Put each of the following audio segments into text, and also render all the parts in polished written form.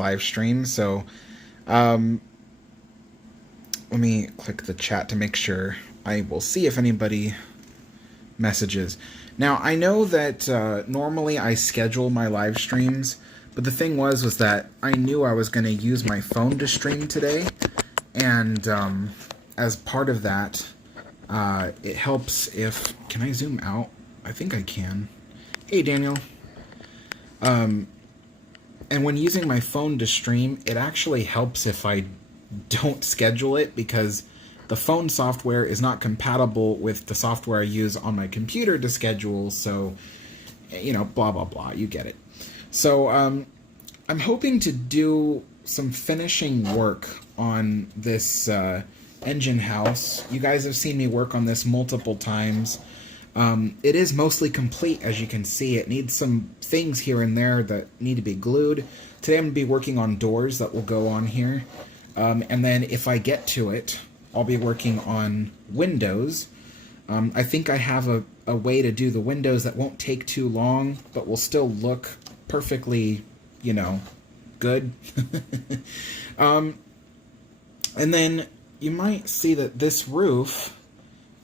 live stream. So let me click the chat to make sure. I will see if anybody messages. Now, I know that normally I schedule my live streams, but the thing was that I knew I was going to use my phone to stream today, and as part of that, it helps if... Can I zoom out? I think I can. Hey, Daniel. And when using my phone to stream, it actually helps if I don't schedule it, because the phone software is not compatible with the software I use on my computer to schedule, so, you know, blah, blah, blah, you get it. So, I'm hoping to do some finishing work on this engine house. You guys have seen me work on this multiple times. It is mostly complete, as you can see. It needs some things here and there that need to be glued. Today I'm going to be working on doors that will go on here. And then if I get to it, I'll be working on windows. I think I have a way to do the windows that won't take too long, but will still look perfectly, you know, good. And then you might see that this roof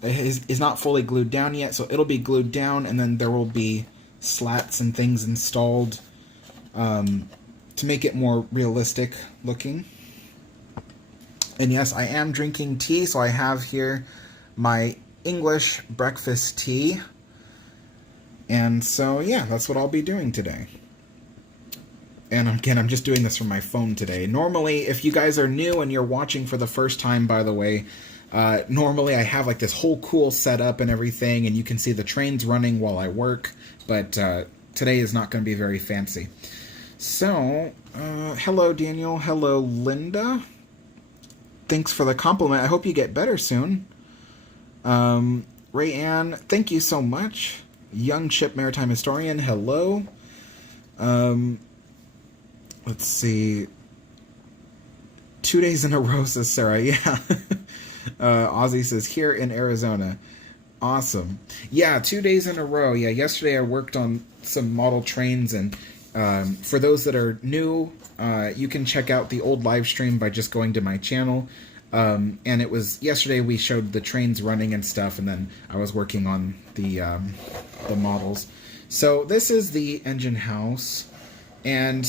is not fully glued down yet, so it'll be glued down, and then there will be slats and things installed to make it more realistic looking. And yes, I am drinking tea, so I have here my English breakfast tea. And so, yeah, that's what I'll be doing today. And again, I'm just doing this from my phone today. Normally, if you guys are new and you're watching for the first time, by the way, normally I have like this whole cool setup and everything, and you can see the trains running while I work, but today is not going to be very fancy. So, hello Daniel, hello Linda. Thanks for the compliment. I hope you get better soon. Ray Ann, thank you so much. Young Ship Maritime Historian, hello. Let's see. 2 days in a row, says Sarah. Yeah. Ozzy says, here in Arizona. Awesome. Yeah, 2 days in a row. Yeah, yesterday I worked on some model trains, and for those that are new, you can check out the old live stream by just going to my channel. And it was yesterday we showed the trains running and stuff, and then I was working on the models. So this is the engine house, and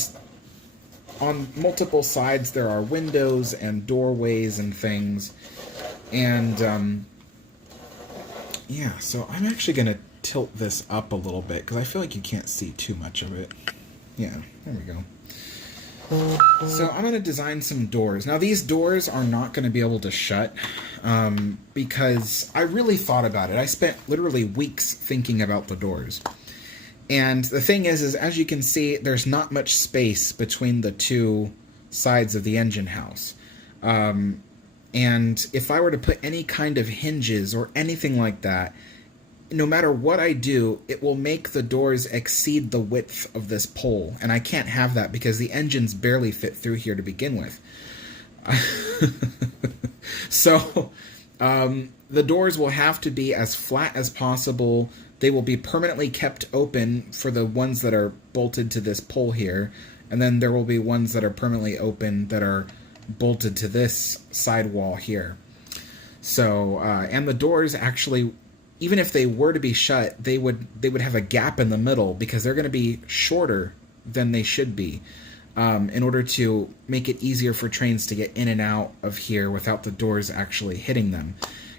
on multiple sides there are windows and doorways and things. And yeah, so I'm actually going to tilt this up a little bit because I feel like you can't see too much of it. Yeah, there we go. So I'm going to design some doors. Now these doors are not going to be able to shut because I really thought about it. I spent literally weeks thinking about the doors. And the thing is as you can see, there's not much space between the two sides of the engine house. And if I were to put any kind of hinges or anything like that, no matter what I do, it will make the doors exceed the width of this pole. And I can't have that because the engines barely fit through here to begin with. So the doors will have to be as flat as possible. They will be permanently kept open for the ones that are bolted to this pole here. And then there will be ones that are permanently open that are bolted to this side wall here. So, and the doors actually, even if they were to be shut, they would have a gap in the middle because they're going to be shorter than they should be in order to make it easier for trains to get in and out of here without the doors actually hitting them.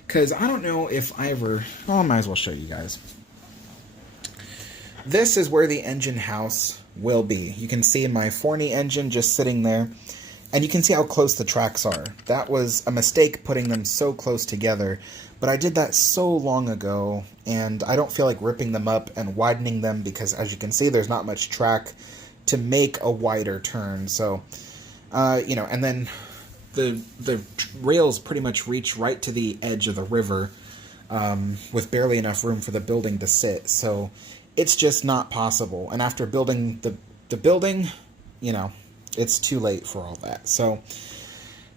Because I don't know if I ever... Well, I might as well show you guys. This is where the engine house will be. You can see my Forney engine just sitting there. And you can see how close the tracks are. That was a mistake putting them so close together. But I did that so long ago, and I don't feel like ripping them up and widening them because, as you can see, there's not much track to make a wider turn. So, you know, and then the rails pretty much reach right to the edge of the river with barely enough room for the building to sit. So it's just not possible. And after building the building, you know, it's too late for all that. So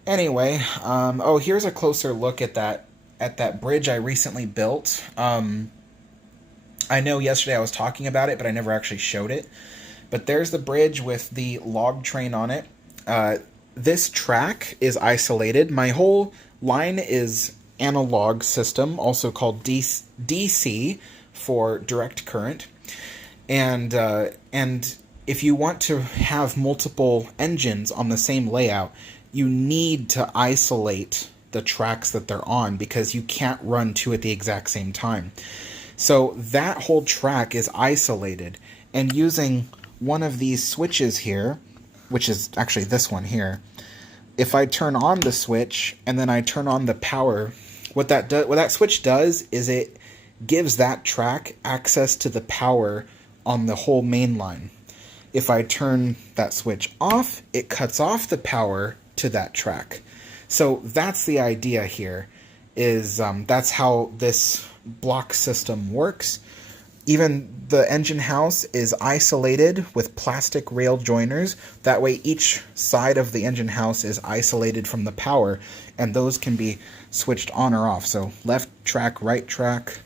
anyway, oh, here's a closer look at that bridge I recently built. I know yesterday I was talking about it, but I never actually showed it. But there's the bridge with the log train on it. This track is isolated. My whole line is analog system, also called DC for direct current. And if you want to have multiple engines on the same layout, you need to isolate the tracks that they're on because you can't run two at the exact same time. So that whole track is isolated, and using one of these switches here, which is actually this one here, if I turn on the switch and then I turn on the power, what that switch does is it gives that track access to the power on the whole main line. If I turn that switch off, it cuts off the power to that track. So that's the idea here, is that's how this block system works. Even the engine house is isolated with plastic rail joiners. That way each side of the engine house is isolated from the power, and those can be switched on or off. So left track, right track,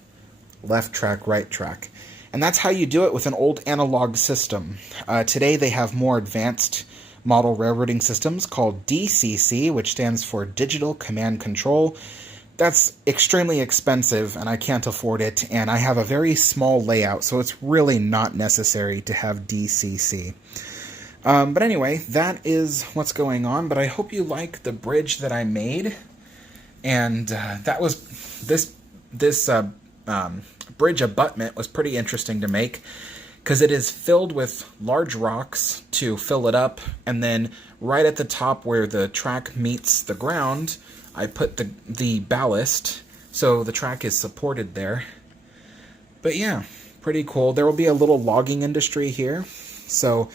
left track, right track. And that's how you do it with an old analog system. Today they have more advanced model railroading systems called DCC, which stands for Digital Command Control. That's extremely expensive, and I can't afford it, and I have a very small layout, so it's really not necessary to have DCC. But anyway, that is what's going on, but I hope you like the bridge that I made, and that was this bridge abutment was pretty interesting to make, because it is filled with large rocks to fill it up, and then right at the top where the track meets the ground, I put the ballast, so the track is supported there. But yeah, pretty cool. There will be a little logging industry here. So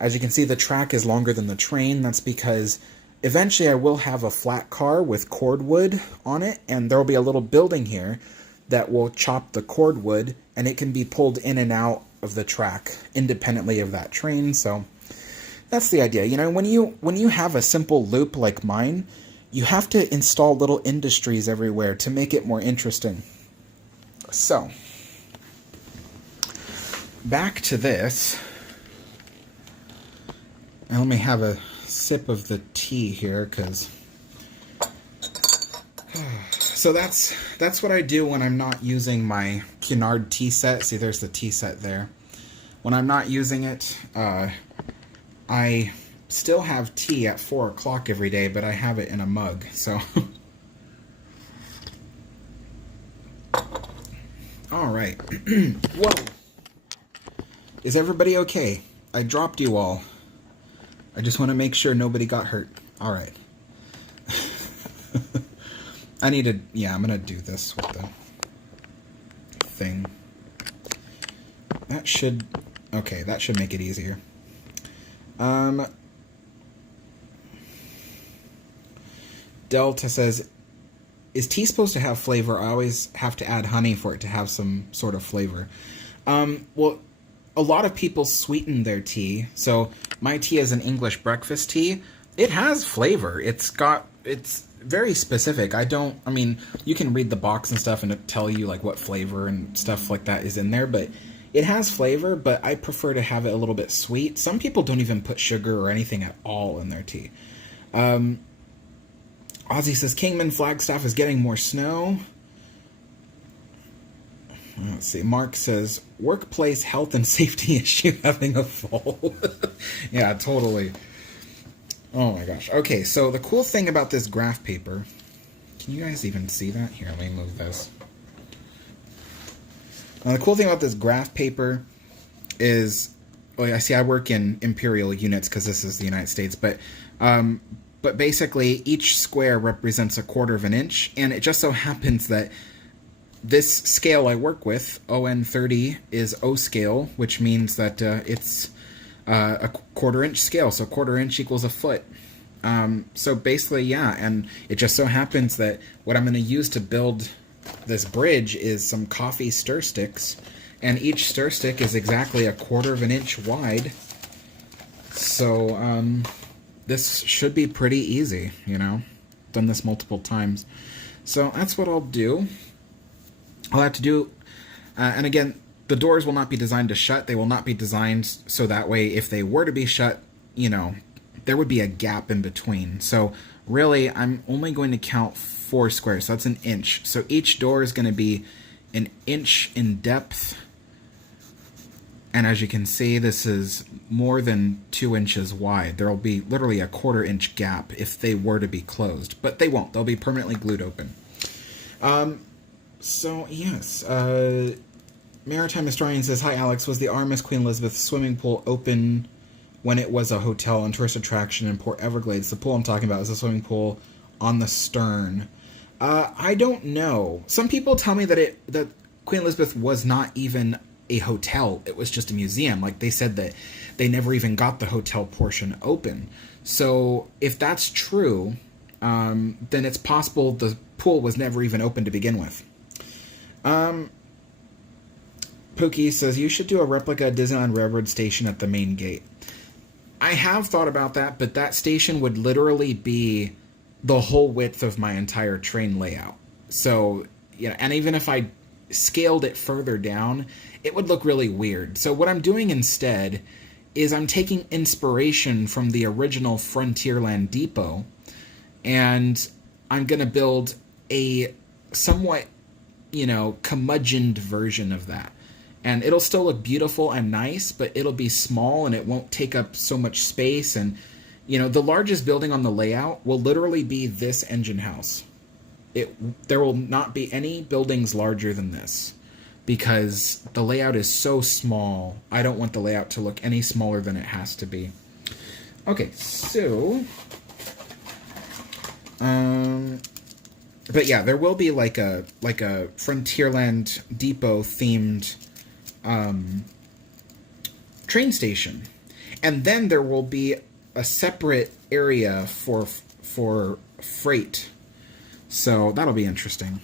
as you can see, the track is longer than the train. That's because eventually I will have a flat car with cordwood on it, and there will be a little building here that will chop the cordwood, and it can be pulled in and out of the track independently of that train. So that's the idea. You know, when you have a simple loop like mine, you have to install little industries everywhere to make it more interesting. So, back to this. And let me have a sip of the tea here, because... So that's what I do when I'm not using my Cunard tea set. See, there's the tea set there. When I'm not using it, I still have tea at 4 o'clock every day, but I have it in a mug, so... Alright. Whoa! Is everybody okay? I dropped you all. I just want to make sure nobody got hurt. Alright. I need to... Yeah, I'm gonna do this with the thing. That should... Okay, that should make it easier. Delta says, is tea supposed to have flavor? I always have to add honey for it to have some sort of flavor. Well, a lot of people sweeten their tea. So my tea is an English breakfast tea. It has flavor. It's very specific. I mean, you can read the box and stuff and it'll tell you like what flavor and stuff like that is in there, but it has flavor, but I prefer to have it a little bit sweet. Some people don't even put sugar or anything at all in their tea. Ozzy says, Kingman Flagstaff is getting more snow. Let's see. Mark says, workplace health and safety issue having a fall. Yeah, totally. Oh my gosh. Okay, so the cool thing about this graph paper... Can you guys even see that? Here, let me move this. Now, the cool thing about this graph paper is... Well, I see I work in imperial units because this is the United States, but basically each square represents 1/4 of an inch, and it just so happens that this scale I work with, ON30, is O scale, which means that it's a 1/4 inch scale, so 1/4 inch equals a foot. So basically, yeah, and it just so happens that what I'm going to use to build this bridge is some coffee stir sticks, and each stir stick is exactly 1/4 of an inch wide. So, this should be pretty easy, you know. Done this multiple times. So that's what I'll do. I'll have to do, and again, the doors will not be designed to shut. They will not be designed so that way if they were to be shut, you know, there would be a gap in between. So really, I'm only going to count 4 squares. So that's an inch. So each door is going to be an inch in depth. And as you can see, this is more than 2 inches wide. There will be literally a 1/4 inch gap if they were to be closed. But they won't. They'll be permanently glued open. So, yes. Maritime Historian says, "Hi, Alex. Was the RMS Queen Elizabeth swimming pool open when it was a hotel and tourist attraction in Port Everglades? The pool I'm talking about is a swimming pool on the stern." I don't know. Some people tell me that Queen Elizabeth was not even a hotel. It was just a museum. Like, they said that they never even got the hotel portion open. So if that's true, then it's possible the pool was never even open to begin with. Pookie says, "You should do a replica Disneyland Railroad station at the main gate." I have thought about that, but that station would literally be the whole width of my entire train layout. So, and even if I scaled it further down, it would look really weird. So what I'm doing instead is I'm taking inspiration from the original Frontierland Depot, and I'm going to build a somewhat, curmudgeoned version of that. And it'll still look beautiful and nice, but it'll be small and it won't take up so much space. And, the largest building on the layout will literally be this engine house. There will not be any buildings larger than this because the layout is so small. I don't want the layout to look any smaller than it has to be. Okay, so... but yeah, there will be like a Frontierland Depot themed train station, and then there will be a separate area for freight. So that'll be interesting.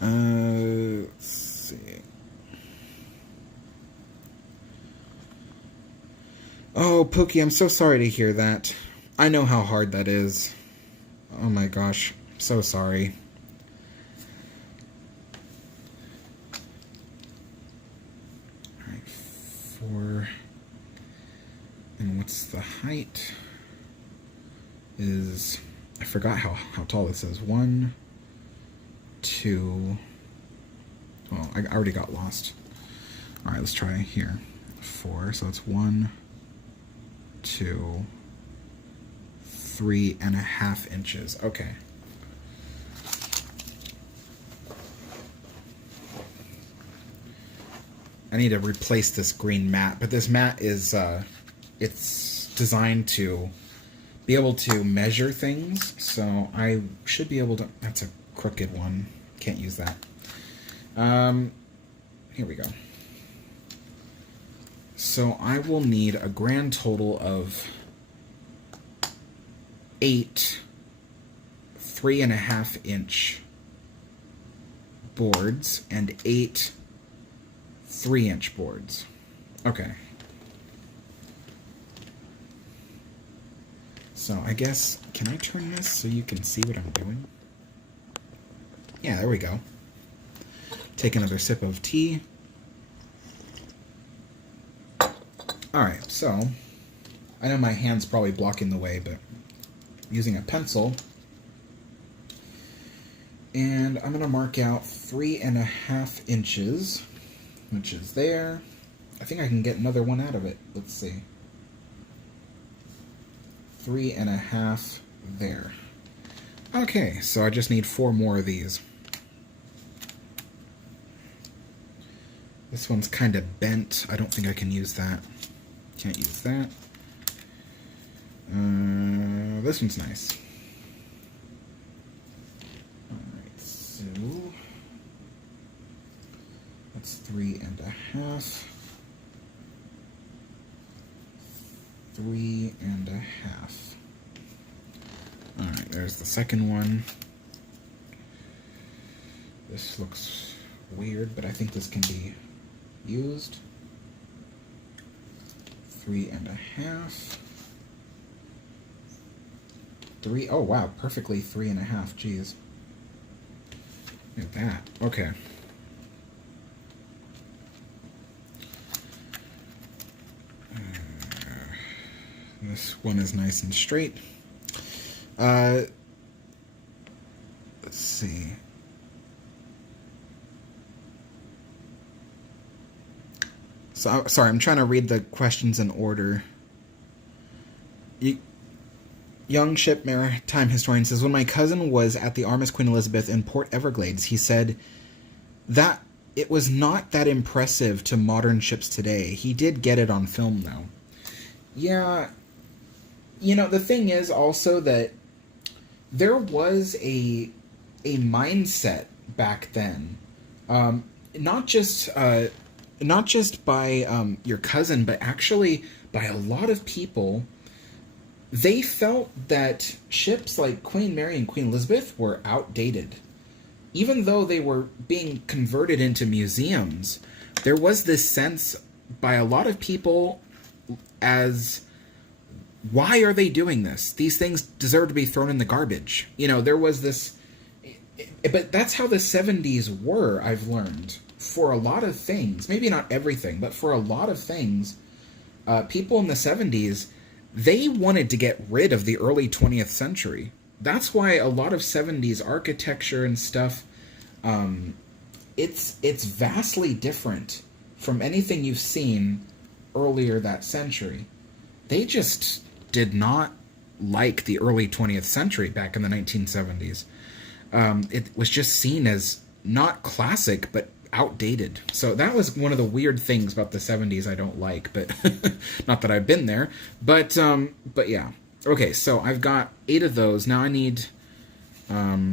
Let's see. Oh, Pookie, I'm so sorry to hear that. I know how hard that is. Oh my gosh, so sorry. Alright, 4. And what's the height? Is, I forgot how tall this is. 1, 2. Oh, I already got lost. Alright, let's try here. 4, so it's 1, 2, 3.5 inches. Okay. I need to replace this green mat, but this mat is, it's designed to be able to measure things, so I should be able to... That's a crooked one. Can't use that. Here we go. So I will need a grand total of 8 3.5 inch boards and 8 3-inch boards. Okay. So I guess, can I turn this so you can see what I'm doing? Yeah, there we go. Take another sip of tea. Alright, so I know my hand's probably blocking the way, but using a pencil, and I'm going to mark out 3.5 inches, which is there. I think I can get another one out of it. Let's see. 3.5 there. Okay, so I just need 4 more of these. This one's kind of bent. I don't think I can use that. Can't use that. This one's nice. Alright, so that's 3.5. 3.5. Alright, there's the second one. This looks weird, but I think this can be used. 3.5. 3. Oh wow, perfectly 3.5. Jeez. Look at that. Okay. This one is nice and straight. Let's see. So, sorry, I'm trying to read the questions in order. Young Ship Maritime Historian says, when my cousin was at the RMS Queen Elizabeth in Port Everglades, he said that it was not that impressive to modern ships today. He did get it on film, though. Yeah, the thing is also that there was a mindset back then, not just by your cousin, but actually by a lot of people. They felt that ships like Queen Mary and Queen Elizabeth were outdated. Even though they were being converted into museums, there was this sense by a lot of people as, why are they doing this? These things deserve to be thrown in the garbage. There was this... But that's how the 70s were, I've learned. For a lot of things, maybe not everything, but for a lot of things, people in the 70s... they wanted to get rid of the early 20th century. That's why a lot of 70s architecture and stuff, it's vastly different from anything you've seen earlier that century. They just did not like the early 20th century back in the 1970s. It was just seen as not classic, but outdated. So that was one of the weird things about the 70s I don't like, but not that I've been there. But yeah. Okay, so I've got 8 of those. Now I need I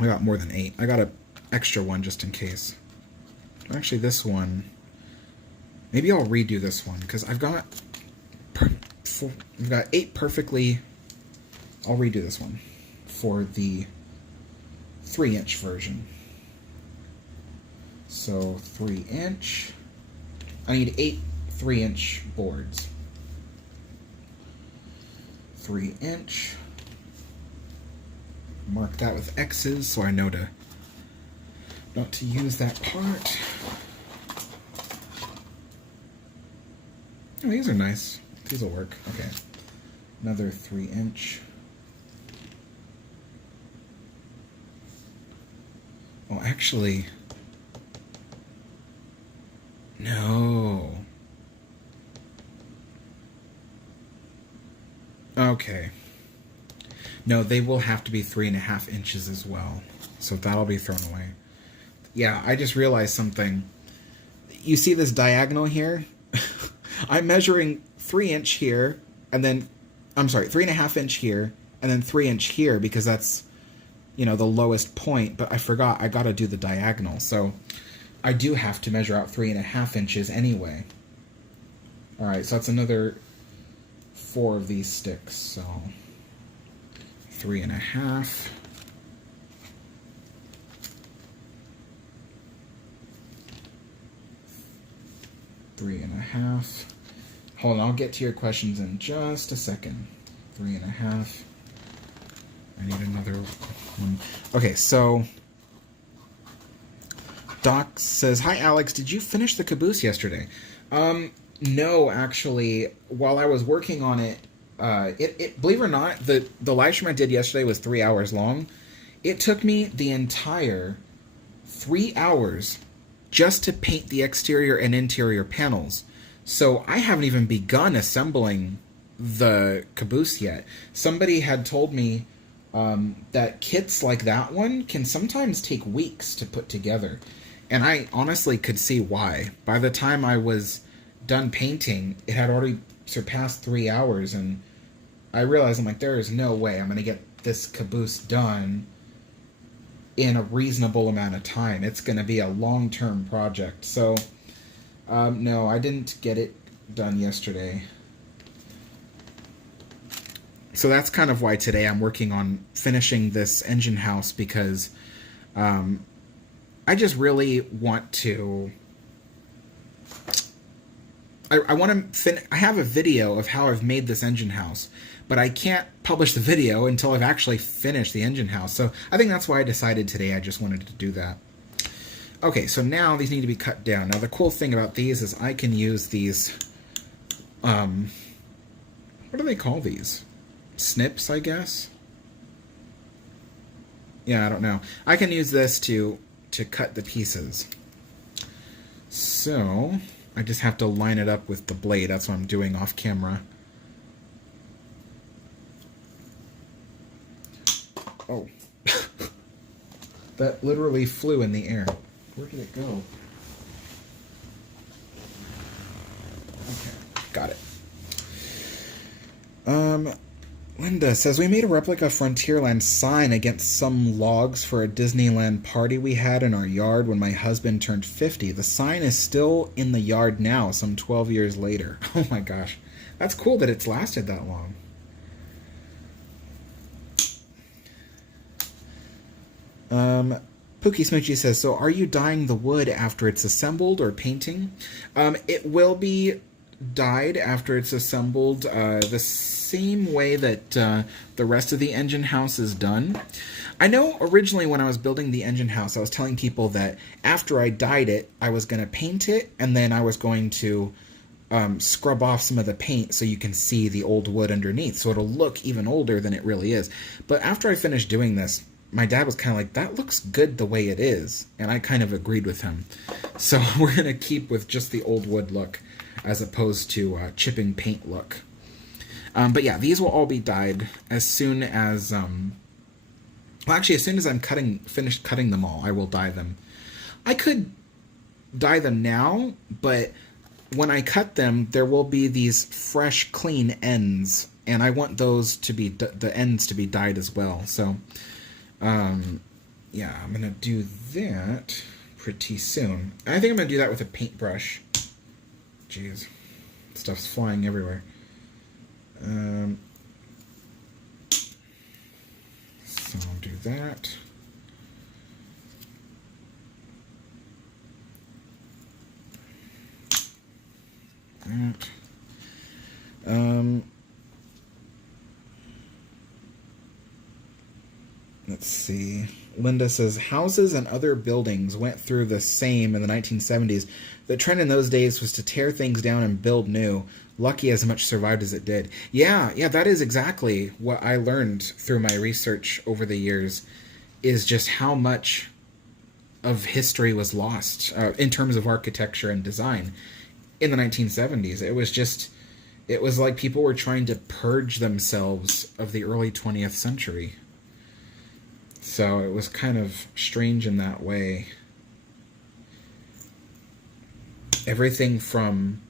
got more than 8. I got an extra one just in case. Actually, this one, maybe I'll redo this one because I've got 8 perfectly. I'll redo this one for the 3-inch version. So 3-inch. I need 8 3-inch boards. 3-inch. Mark that with X's so I know not to use that part. Oh, these are nice. These will work. Okay. Another 3-inch. Oh, actually... no. Okay. No, they will have to be 3.5 inches as well. So that'll be thrown away. Yeah, I just realized something. You see this diagonal here? I'm measuring 3-inch here, and then... I'm sorry, 3.5 inch here, and then 3-inch here, because that's, the lowest point. But I forgot, I gotta do the diagonal. So... I do have to measure out 3.5 inches anyway. Alright, so that's another 4 of these sticks, so 3.5. Three and a half. Hold on, I'll get to your questions in just a second. 3.5. I need another one. Okay, so... Doc says, "Hi Alex, did you finish the caboose yesterday?" No, actually. While I was working on it, believe it or not, the live stream I did yesterday was 3 hours long. It took me the entire 3 hours just to paint the exterior and interior panels. So I haven't even begun assembling the caboose yet. Somebody had told me that kits like that one can sometimes take weeks to put together. And I honestly could see why. By the time I was done painting, it had already surpassed 3 hours, and I realized, I'm like, there is no way I'm going to get this caboose done in a reasonable amount of time. It's going to be a long-term project. So, no, I didn't get it done yesterday. So that's kind of why today I'm working on finishing this engine house, because I just really want to... I want to I have a video of how I've made this engine house, but I can't publish the video until I've actually finished the engine house. So I think that's why I decided today I just wanted to do that. Okay, so now these need to be cut down. Now the cool thing about these is I can use these What do they call these? Snips, I guess? Yeah, I don't know. I can use this to cut the pieces. So, I just have to line it up with the blade. That's what I'm doing off camera. Oh. That literally flew in the air. Where did it go? Okay, got it. Linda says, we made a replica Frontierland sign against some logs for a Disneyland party we had in our yard when my husband turned 50. The sign is still in the yard now, some 12 years later. Oh my gosh. That's cool that it's lasted that long. Pookie Smoochie says, so are you dyeing the wood after it's assembled or painting? It will be dyed after it's assembled the same way that the rest of the engine house is done. I know originally when I was building the engine house, I was telling people that after I dyed it, I was going to paint it, and then I was going to scrub off some of the paint so you can see the old wood underneath, so it'll look even older than it really is. But after I finished doing this, my dad was kind of like, that looks good the way it is, and I kind of agreed with him. So we're going to keep with just the old wood look as opposed to chipping paint look. But yeah, these will all be dyed as soon as, well, actually, as soon as I'm finished cutting them all, I will dye them. I could dye them now, but when I cut them, there will be these fresh, clean ends, and I want those to be, the ends to be dyed as well. So, yeah, I'm going to do that pretty soon. I think I'm going to do that with a paintbrush. Jeez, stuff's flying everywhere. So I'll do that. Let's see. Linda says, houses and other buildings went through the same in the 1970s. The trend in those days was to tear things down and build new. Lucky as much survived as it did. Yeah, that is exactly what I learned through my research over the years, is just how much of history was lost in terms of architecture and design in the 1970s. It was like people were trying to purge themselves of the early 20th century. So it was kind of strange in that way. Everything from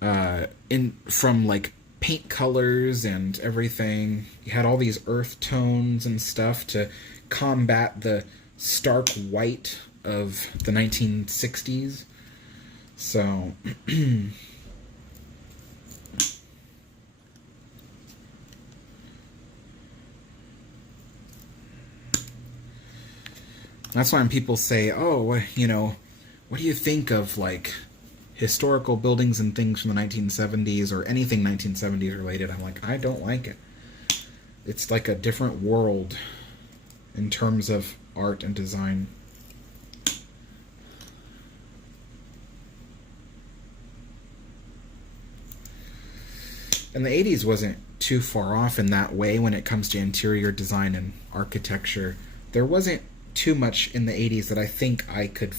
like paint colors and everything. You had all these earth tones and stuff to combat the stark white of the 1960s. So that's why when people say, oh, you know, what do you think of, like, historical buildings and things from the 1970s or anything 1970s related? I'm like, I don't like it. It's like a different world in terms of art and design. And the 80s wasn't too far off in that way when it comes to interior design and architecture. There wasn't too much in the 80s that I think I could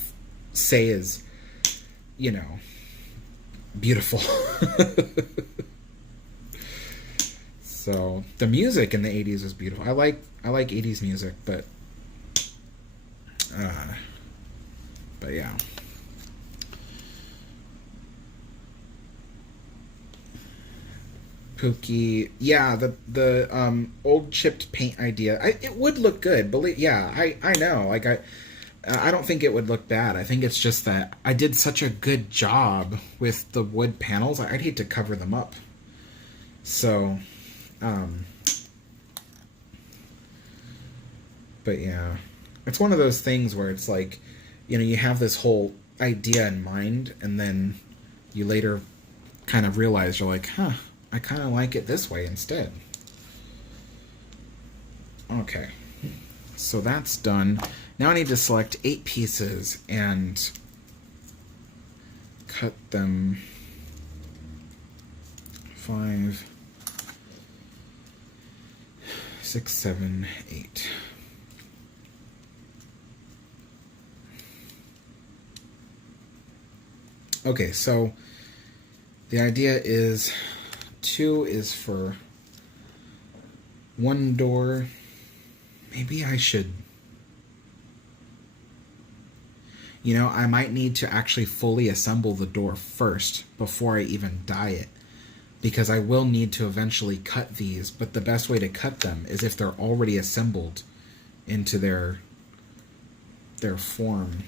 say is, you know, beautiful. So the music in the 80s was beautiful. I like 80s music, but yeah. Pookie, yeah, the old chipped paint idea. It would look good, I know. Like I don't think it would look bad. I think it's just that I did such a good job with the wood panels. I'd hate to cover them up. So, but yeah, it's one of those things where it's like, you know, you have this whole idea in mind, and then you later kind of realize you're like, huh, I kind of like it this way instead. Okay, so that's done. Now I need to select 8 pieces and cut them 5, 6, 7, 8. Okay, so the idea is 2 is for one door. Maybe I should... You know, I might need to actually fully assemble the door first before I even die it. Because I will need to eventually cut these, but the best way to cut them is if they're already assembled into their form.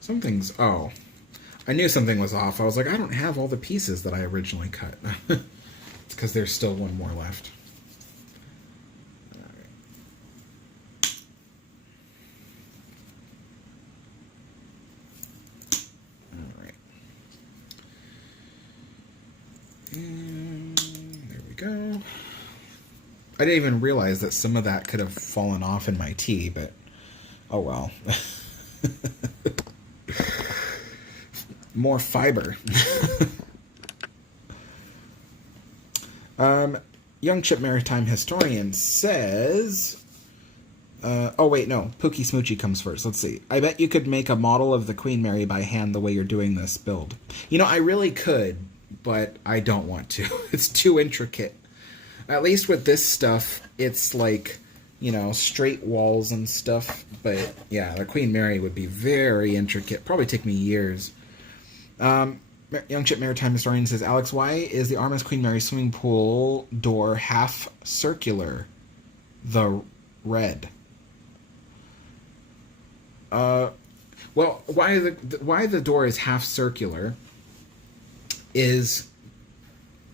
Something's... Oh. I knew something was off. I was like, I don't have all the pieces that I originally cut. It's because there's still one more left. Alright. And there we go. I didn't even realize that some of that could have fallen off in my tea, but oh well. More fiber. Young Chip Maritime Historian says... oh, wait, no. Pookie Smoochie comes first. Let's see. I bet you could make a model of the Queen Mary by hand the way you're doing this build. You know, I really could, but I don't want to. It's too intricate. At least with this stuff, it's like, you know, straight walls and stuff. But, yeah, the Queen Mary would be very intricate. Probably take me years. Young Chip Maritime Historian says, Alex, why is the Artemis Queen Mary swimming pool door half circular? The red. Well, why the door is half circular is...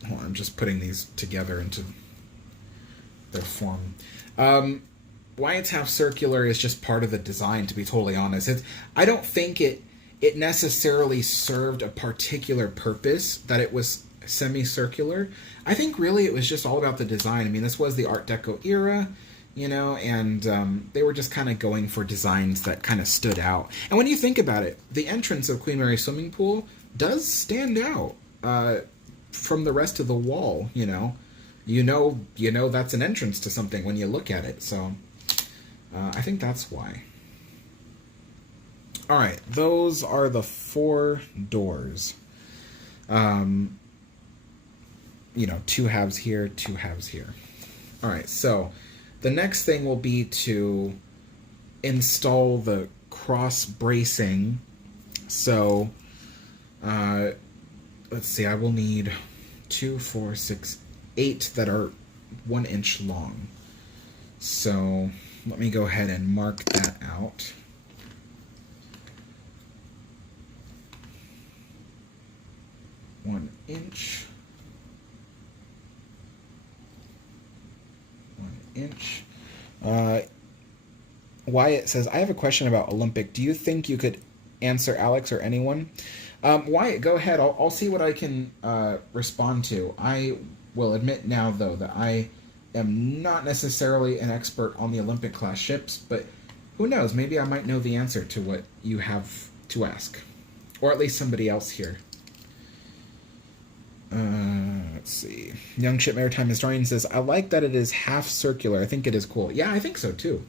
Hold on, I'm just putting these together into their form. Why it's half circular is just part of the design, to be totally honest. I don't think it necessarily served a particular purpose, that it was semicircular. I think really it was just all about the design. I mean, this was the Art Deco era, you know, and they were just kind of going for designs that kind of stood out. And when you think about it, the entrance of Queen Mary Swimming Pool does stand out from the rest of the wall, you know. You know that's an entrance to something when you look at it, so I think that's why. Alright, those are the 4 doors. You know, 2 halves here, 2 halves here. Alright, so the next thing will be to install the cross bracing. So, let's see, I will need 2, 4, 6, 8 that are 1 inch long. So, let me go ahead and mark that out. One inch. Wyatt says, I have a question about Olympic. Do you think you could answer Alex or anyone? Wyatt, go ahead. I'll see what I can respond to. I will admit now, though, that I am not necessarily an expert on the Olympic class ships, but who knows? Maybe I might know the answer to what you have to ask. Or at least somebody else here. Let's see. Young Ship Maritime Historian says, I like that it is half circular. I think it is cool. Yeah, I think so too.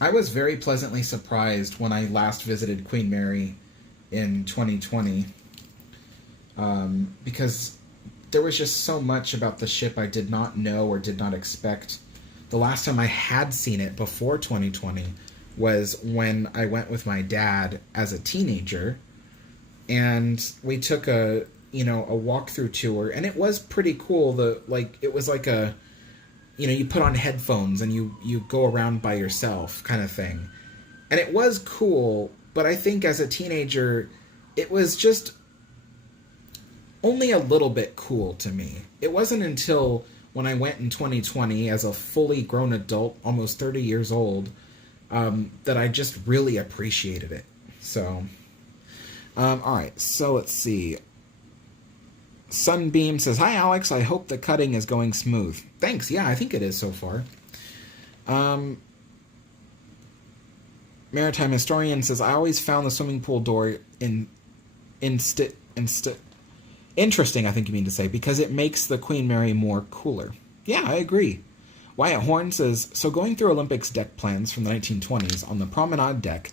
I was very pleasantly surprised when I last visited Queen Mary in 2020. Because there was just so much about the ship I did not know or did not expect. The last time I had seen it before 2020 was when I went with my dad as a teenager. And we took a walkthrough tour, and it was pretty cool. It was like a, you put on headphones and you go around by yourself kind of thing. And it was cool, but I think as a teenager, it was just only a little bit cool to me. It wasn't until when I went in 2020 as a fully grown adult, almost 30 years old, that I just really appreciated it. So... alright, so let's see. Sunbeam says, Hi Alex, I hope the cutting is going smooth. Thanks, yeah, I think it is so far. Maritime Historian says, I always found the swimming pool door interesting, I think you mean to say, because it makes the Queen Mary more cooler. Yeah, I agree. Wyatt Horn says, so going through Olympics deck plans from the 1920s, on the promenade deck,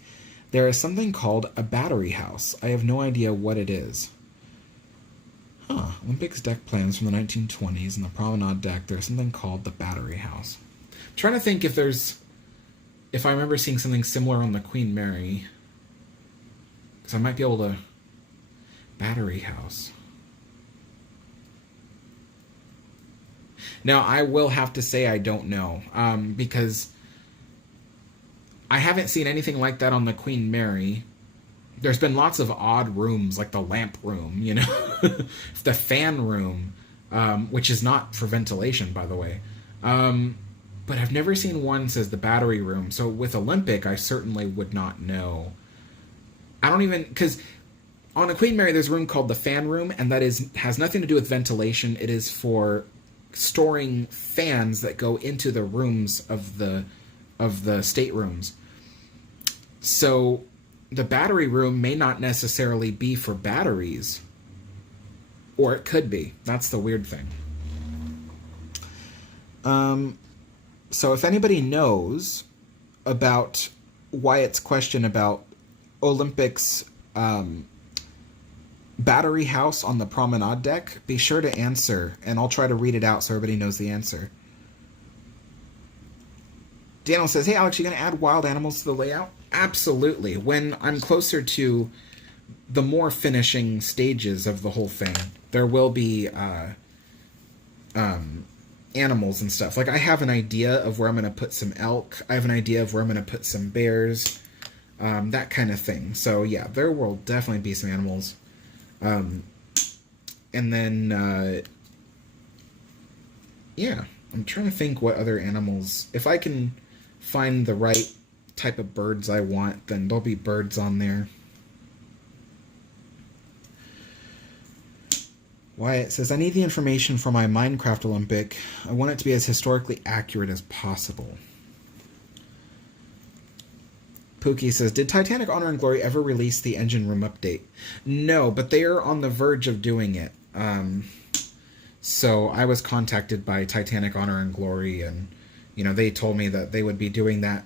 there is something called a battery house. I have no idea what it is. Olympics deck plans from the 1920s, on the promenade deck, there's something called the battery house. I'm trying to think if I remember seeing something similar on the Queen Mary, because I might be able to... Battery house. Now, I will have to say I don't know, because I haven't seen anything like that on the Queen Mary. There's been lots of odd rooms, like the lamp room, you know, the fan room, which is not for ventilation, by the way. But I've never seen one that says the battery room. So with Olympic, I certainly would not know. I don't even, because on a Queen Mary, there's a room called the fan room, and that has nothing to do with ventilation. It is for storing fans that go into the rooms of the staterooms. So the battery room may not necessarily be for batteries, or it could be. That's the weird thing. So if anybody knows about Wyatt's question about Olympics battery house on the promenade deck, be sure to answer, and I'll try to read it out so everybody knows the answer. Daniel says, hey Alex, you going to add wild animals to the layout? Absolutely. When I'm closer to the more finishing stages of the whole thing, there will be animals and stuff. Like, I have an idea of where I'm going to put some elk. I have an idea of where I'm going to put some bears. That kind of thing. So yeah, there will definitely be some animals. And then, yeah, I'm trying to think what other animals, if I can find the right type of birds I want, then there'll be birds on there. Wyatt says, I need the information for my Minecraft Olympic. I want it to be as historically accurate as possible. Pookie says, did Titanic Honor and Glory ever release the engine room update? No, but they are on the verge of doing it. So I was contacted by Titanic Honor and Glory, and, you know, they told me that they would be doing that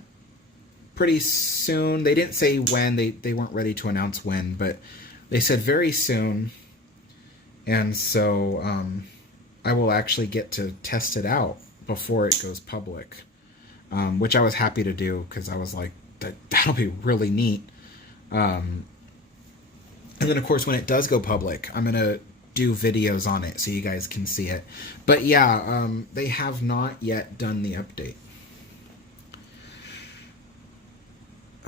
pretty soon. They didn't say when. They weren't ready to announce when, but they said very soon. And so I will actually get to test it out before it goes public, which I was happy to do, because I was like, that'll be really neat. And then, of course, when it does go public, I'm going to do videos on it so you guys can see it. But yeah, they have not yet done the update.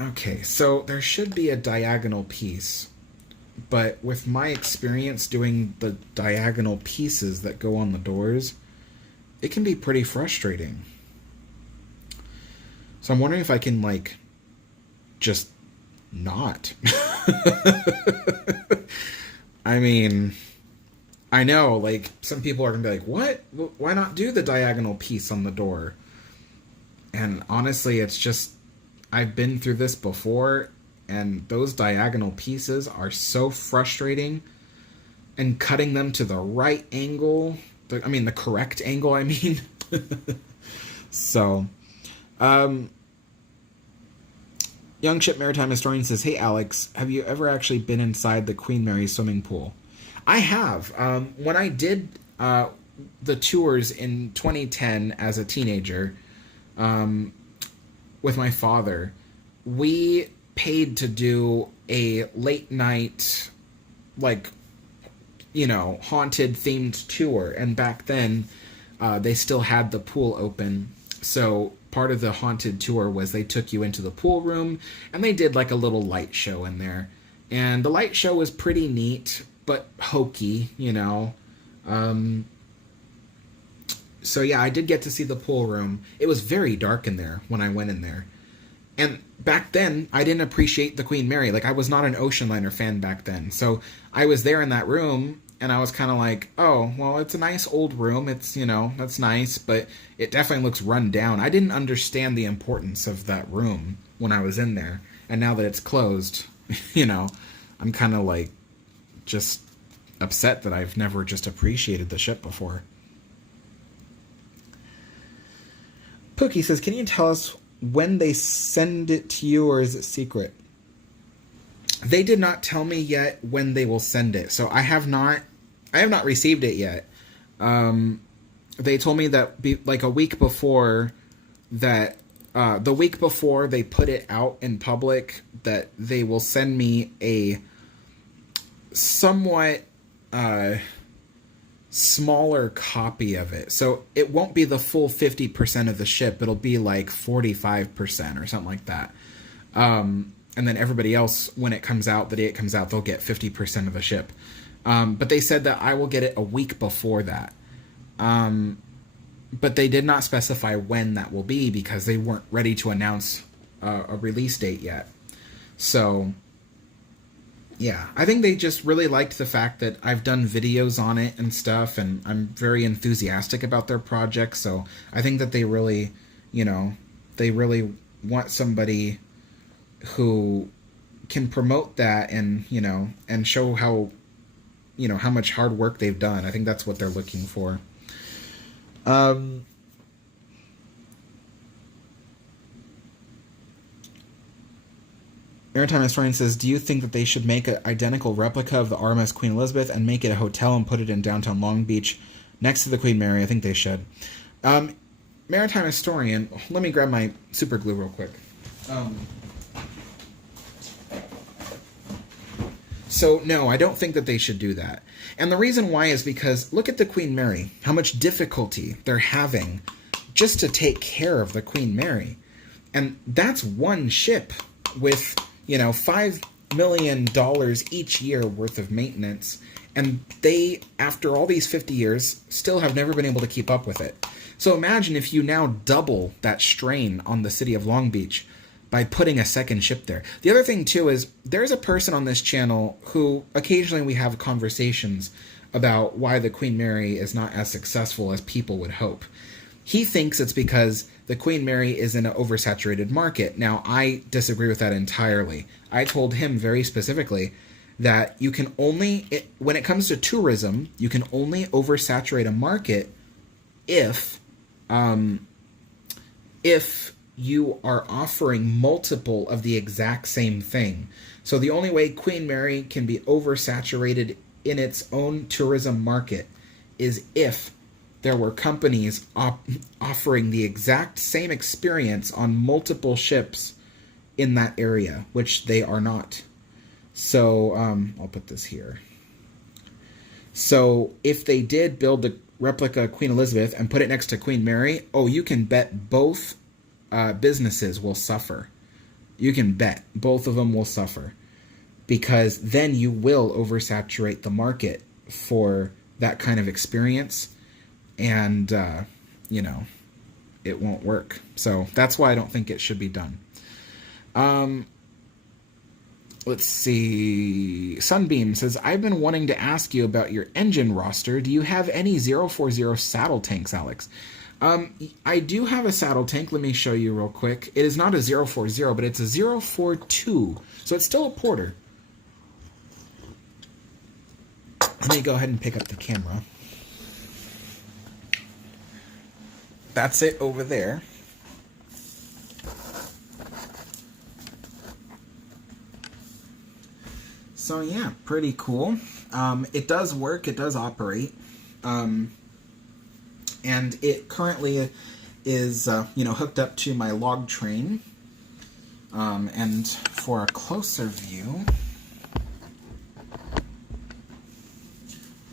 Okay, so there should be a diagonal piece, but with my experience doing the diagonal pieces that go on the doors, it can be pretty frustrating. So I'm wondering if I can, like, just not. I mean, I know, like, some people are going to be like, what? Why not do the diagonal piece on the door? And honestly, it's just, I've been through this before, and those diagonal pieces are so frustrating, and cutting them to the right angle, the correct angle, I mean. So, Young Ship Maritime Historian says, hey Alex, have you ever actually been inside the Queen Mary swimming pool? I have. When I did the tours in 2010 as a teenager with my father, we paid to do a late night, like, you know, haunted themed tour. And back then, they still had the pool open. So part of the haunted tour was they took you into the pool room, and they did like a little light show in there. And the light show was pretty neat, but hokey, you know. So yeah, I did get to see the pool room. It was very dark in there when I went in there. And back then, I didn't appreciate the Queen Mary. Like, I was not an Ocean Liner fan back then. So I was there in that room, and I was kind of like, oh, well, it's a nice old room. It's, you know, that's nice, but it definitely looks run down. I didn't understand the importance of that room when I was in there. And now that it's closed, I'm kind of like just upset that I've never just appreciated the ship before. Pookie says, can you tell us when they send it to you, or is it secret? They did not tell me yet when they will send it, so I have not received it yet. They told me that like a week before that, the week before they put it out in public, that they will send me a somewhat smaller copy of it. So it won't be the full 50% of the ship. It'll be like 45% or something like that. And then everybody else, when it comes out, the day it comes out, they'll get 50% of the ship. But they said that I will get it a week before that. But they did not specify when that will be because they weren't ready to announce a release date yet. So, yeah, I think they just really liked the fact that I've done videos on it and stuff, and I'm very enthusiastic about their project. So I think that they really, they really want somebody who can promote that and, and show how, how much hard work they've done. I think that's what they're looking for. Maritime Historian says, do you think that they should make an identical replica of the RMS Queen Elizabeth and make it a hotel and put it in downtown Long Beach next to the Queen Mary? I think they should. Maritime Historian, let me grab my super glue real quick. So, no, I don't think that they should do that. And the reason why is because, look at the Queen Mary, how much difficulty they're having just to take care of the Queen Mary. And that's one ship with, $5 million each year worth of maintenance. And they, after all these 50 years, still have never been able to keep up with it. So imagine if you now double that strain on the city of Long Beach by putting a second ship there. The other thing, too, is there's a person on this channel who occasionally we have conversations about why the Queen Mary is not as successful as people would hope. He thinks it's because the Queen Mary is in an oversaturated market. Now, I disagree with that entirely. I told him very specifically that you can only, when it comes to tourism, you can only oversaturate a market if you are offering multiple of the exact same thing. So the only way Queen Mary can be oversaturated in its own tourism market is if there were companies offering the exact same experience on multiple ships in that area, which they are not. So I'll put this here. So if they did build the replica Queen Elizabeth and put it next to Queen Mary, you can bet both businesses will suffer. You can bet both of them will suffer, because then you will oversaturate the market for that kind of experience, and it won't work. So that's why I don't think it should be done. Let's see. Sunbeam says, I've been wanting to ask you about your engine roster. Do you have any 040 saddle tanks, Alex? I do have a saddle tank. Let me show you real quick. It is not a 040, but it's a 042. So it's still a Porter. Let me go ahead and pick up the camera. That's it over there. So yeah, pretty cool. It does work. It does operate. And it currently is, hooked up to my log train. And for a closer view,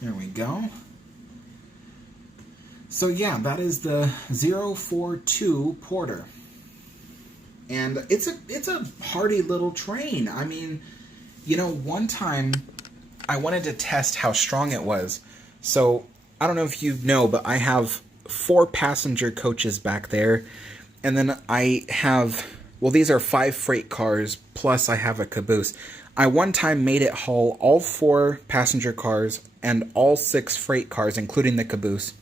there we go. So yeah, that is the 042 Porter. And it's a hardy little train. I mean, one time I wanted to test how strong it was. So I don't know if you know, but I have 4 passenger coaches back there. And then I have, these are 5 freight cars, plus I have a caboose. I one time made it haul all 4 passenger cars and all 6 freight cars, including the caboose,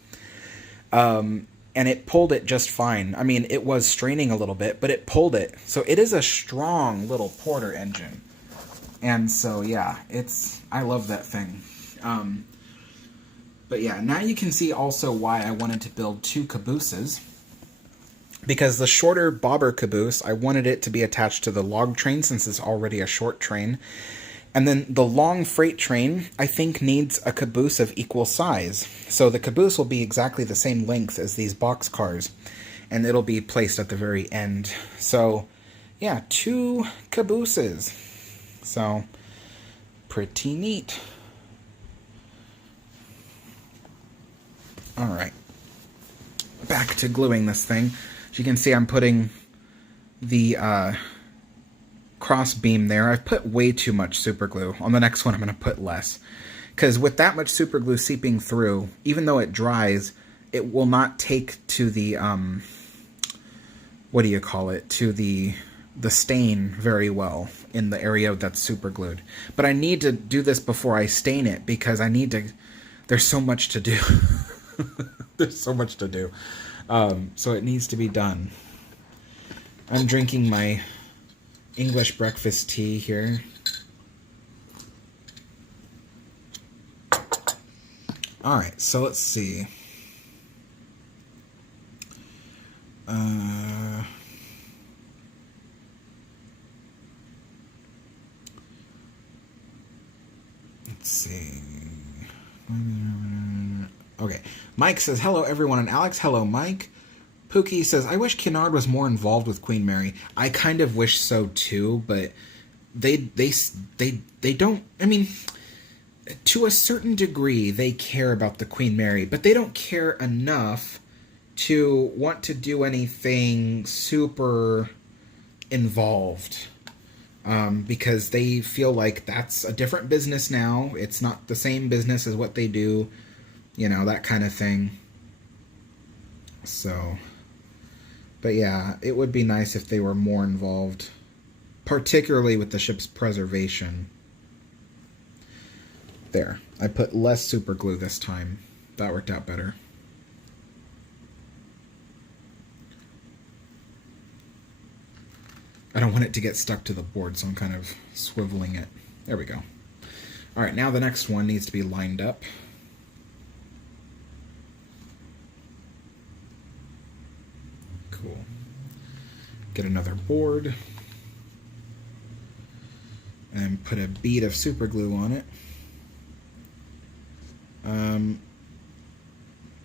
and it pulled it just fine. I mean, it was straining a little bit, but it pulled it. So it is a strong little Porter engine. And so, yeah, I love that thing. But yeah, now you can see also why I wanted to build 2 cabooses. Because the shorter bobber caboose, I wanted it to be attached to the log train since it's already a short train. And then the long freight train, I think, needs a caboose of equal size. So the caboose will be exactly the same length as these box cars. And it'll be placed at the very end. So, yeah, 2 cabooses. So, pretty neat. Alright. Back to gluing this thing. As you can see, I'm putting the cross beam there. I've put way too much super glue. On the next one, I'm going to put less. Because with that much super glue seeping through, even though it dries, it will not take to the, to the stain very well in the area that's super glued. But I need to do this before I stain it, because there's so much to do. There's so much to do. So it needs to be done. I'm drinking my English breakfast tea here. Alright, so let's see. Let's see. Okay. Mike says, hello everyone, and Alex, hello Mike. Pookie says, I wish Kennard was more involved with Queen Mary. I kind of wish so too, but they don't, I mean, to a certain degree, they care about the Queen Mary, but they don't care enough to want to do anything super involved. Because they feel like that's a different business now. It's not the same business as what they do, you know, that kind of thing. So, but yeah, it would be nice if they were more involved, particularly with the ship's preservation. There, I put less super glue this time. That worked out better. I don't want it to get stuck to the board, so I'm kind of swiveling it. There we go. Alright, now the next one needs to be lined up. Cool. Get another board. And put a bead of super glue on it.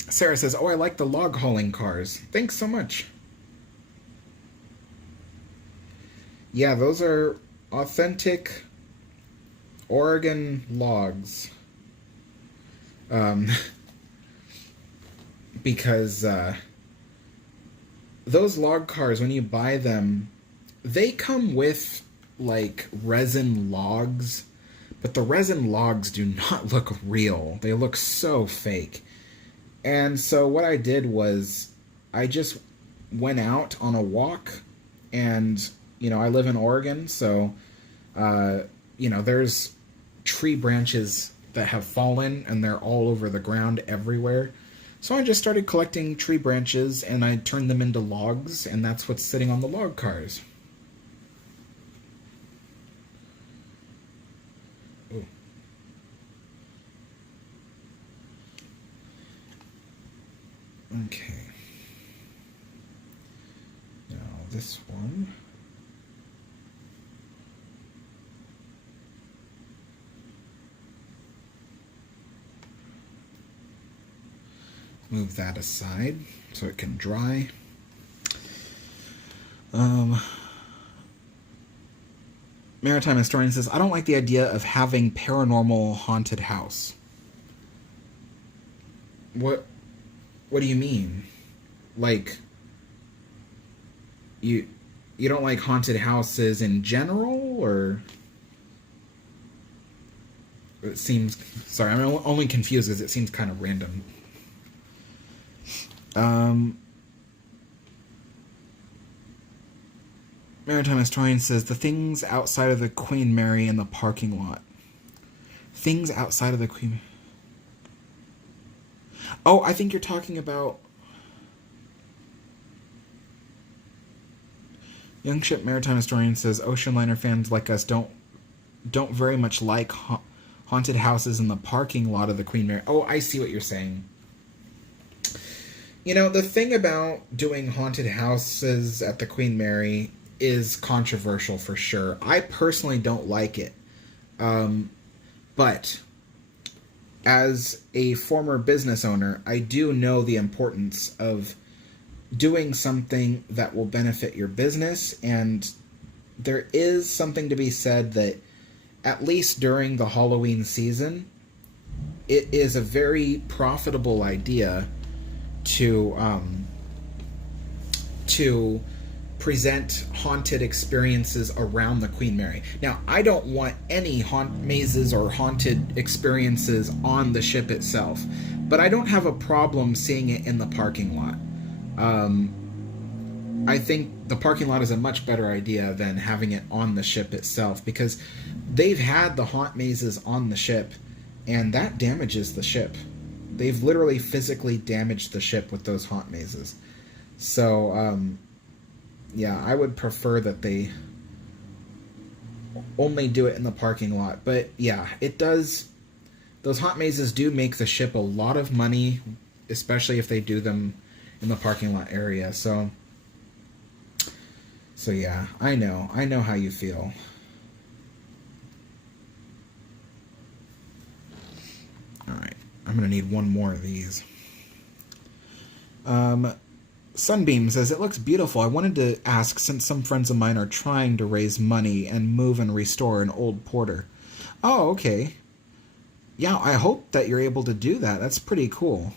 Sarah says, oh, I like the log hauling cars. Thanks so much. Yeah, those are authentic Oregon logs. Because those log cars, when you buy them, they come with, like, resin logs, but the resin logs do not look real. They look so fake. And so what I did was I just went out on a walk, and, you know, I live in Oregon, so, you know, there's tree branches that have fallen, and they're all over the ground everywhere. So I just started collecting tree branches, and I turned them into logs, and that's what's sitting on the log cars. Ooh. Okay. Now this one. Move that aside so it can dry. Maritime Historian says, I don't like the idea of having paranormal haunted house. What do you mean? Like, you don't like haunted houses in general, or? It seems, sorry, I'm only confused because it seems kind of random. Maritime Historian says, the things outside of the Queen Mary in the parking lot. Things outside of the Queen... Oh, I think you're talking about... Young Ship Maritime Historian says ocean liner fans like us don't very much like haunted houses in the parking lot of the Queen Mary. Oh, I see what you're saying. You know, the thing about doing haunted houses at the Queen Mary is controversial for sure. I personally don't like it. But as a former business owner, I do know the importance of doing something that will benefit your business, and there is something to be said that at least during the Halloween season, it is a very profitable idea to present haunted experiences around the Queen Mary. Now, I don't want any mazes or haunted experiences on the ship itself, but I don't have a problem seeing it in the parking lot. I think the parking lot is a much better idea than having it on the ship itself, because they've had the haunt mazes on the ship, and that damages the ship. They've literally physically damaged the ship with those haunt mazes. So, yeah, I would prefer that they only do it in the parking lot. But, yeah, it does... Those haunt mazes do make the ship a lot of money, especially if they do them in the parking lot area. So yeah, I know how you feel. Alright, I'm going to need one more of these. Sunbeam says, it looks beautiful. I wanted to ask, since some friends of mine are trying to raise money and move and restore an old Porter. Oh, okay. Yeah, I hope that you're able to do that. That's pretty cool.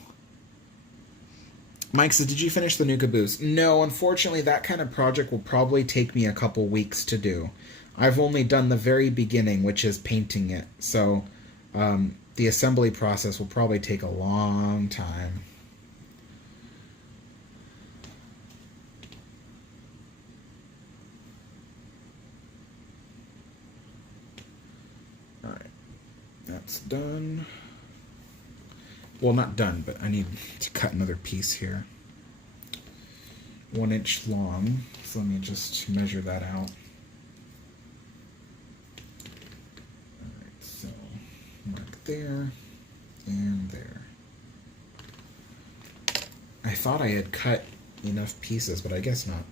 Mike says, did you finish the new caboose? No, unfortunately, that kind of project will probably take me a couple weeks to do. I've only done the very beginning, which is painting it. So, the assembly process will probably take a long time. Alright. That's done. Well, not done, but I need to cut another piece here. 1 inch long. So let me just measure that out. Alright, so mark there and there. I thought I had cut enough pieces, but I guess not.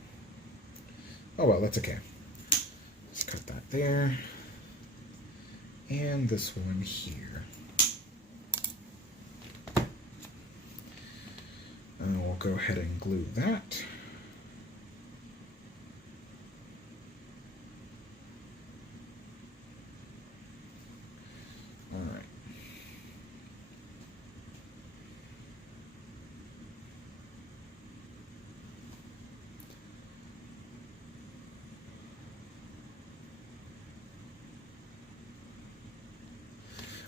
Oh well, that's okay. Let's cut that there. And this one here. And we'll go ahead and glue that. All right.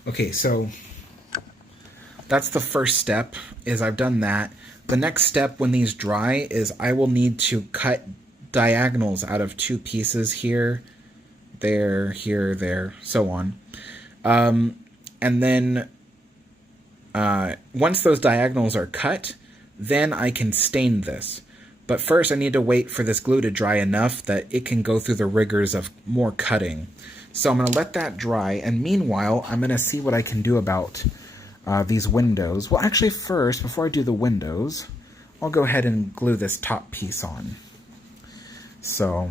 Okay, so that's the first step, is I've done that. The next step when these dry is I will need to cut diagonals out of 2 pieces here, there, here, there, so on. And then once those diagonals are cut, then I can stain this. But first I need to wait for this glue to dry enough that it can go through the rigors of more cutting. So I'm going to let that dry, and meanwhile I'm going to see what I can do about these windows. Well, actually first, before I do the windows, I'll go ahead and glue this top piece on. So,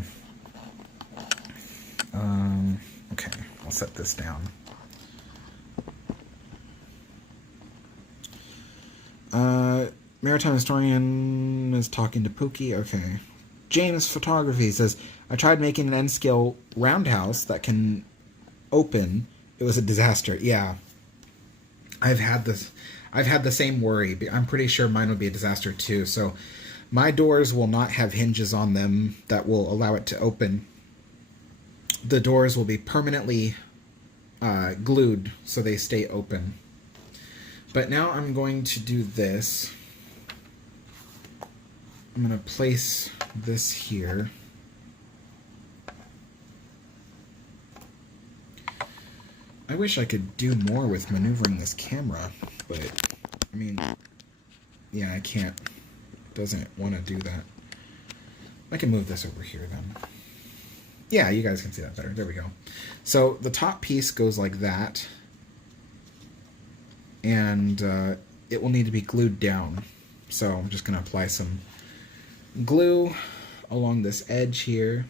okay, I'll set this down. Maritime Historian is talking to Pookie. Okay. James Photography says, I tried making an N-scale roundhouse that can open. It was a disaster. Yeah. I've had the same worry. I'm pretty sure mine would be a disaster too. So my doors will not have hinges on them that will allow it to open. The doors will be permanently glued so they stay open. But now I'm going to do this. I'm going to place this here. I wish I could do more with maneuvering this camera, but, I mean, yeah, I can't. It doesn't want to do I can move this over here then. Yeah, you guys can see that better. There we go. So the top piece goes like that, and it will need to be glued down. So I'm just going to apply some glue along this edge here.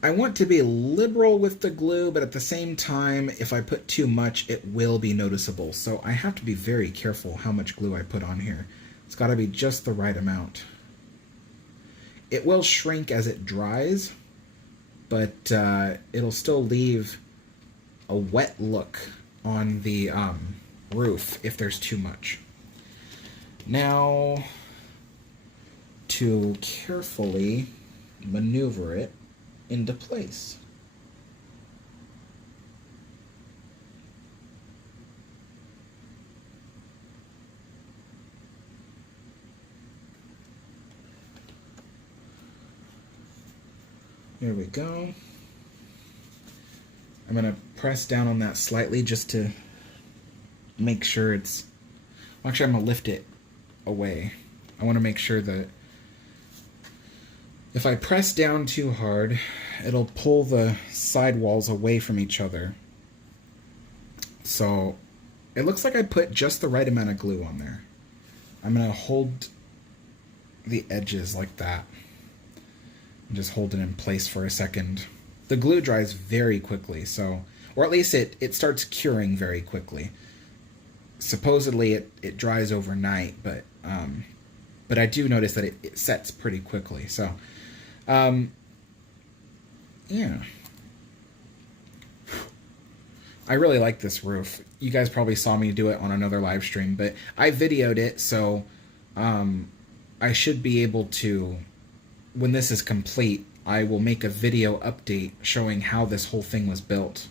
I want to be liberal with the glue, but at the same time, if I put too much, it will be noticeable. So I have to be very careful how much glue I put on here. It's got to be just the right amount. It will shrink as it dries, but it'll still leave a wet look on the roof if there's too much. Now, to carefully maneuver it into place. There we go. I'm going to press down on that slightly just to make sure it's... Actually, I'm going to lift it away. I want to make sure that if I press down too hard, it'll pull the sidewalls away from each other. So it looks like I put just the right amount of glue on there. I'm going to hold the edges like that and just hold it in place for a second. The glue dries very quickly, so, or at least it starts curing very quickly. Supposedly it dries overnight, but I do notice that it sets pretty quickly. So, yeah. I really like this roof. You guys probably saw me do it on another live stream, but I videoed it, so I should be able to, when this is complete, I will make a video update showing how this whole thing was built.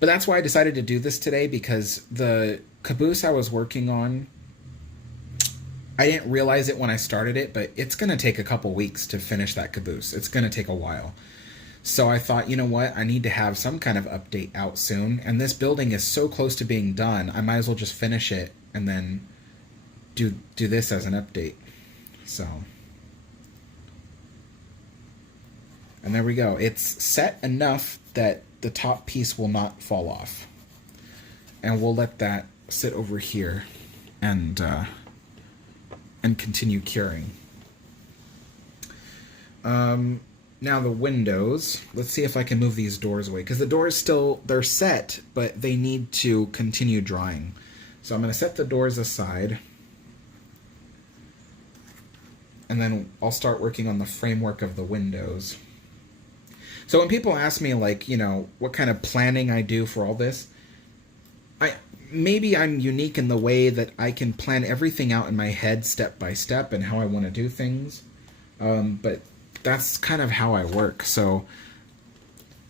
But that's why I decided to do this today, because the caboose I was working on, I didn't realize it when I started it, but it's going to take a couple weeks to finish that caboose. It's going to take a while. So I thought, you know what, I need to have some kind of update out soon, and this building is so close to being done, I might as well just finish it and then do this as an update. So... And there we go. It's set enough that the top piece will not fall off. And we'll let that sit over here and continue curing. Now the windows. Let's see if I can move these doors away, because the doors still, they're set, but they need to continue drying. So I'm going to set the doors aside. And then I'll start working on the framework of the windows. So when people ask me, like, you know, what kind of planning I do for all this, maybe I'm unique in the way that I can plan everything out in my head step by step and how I want to do things. But that's kind of how I work. So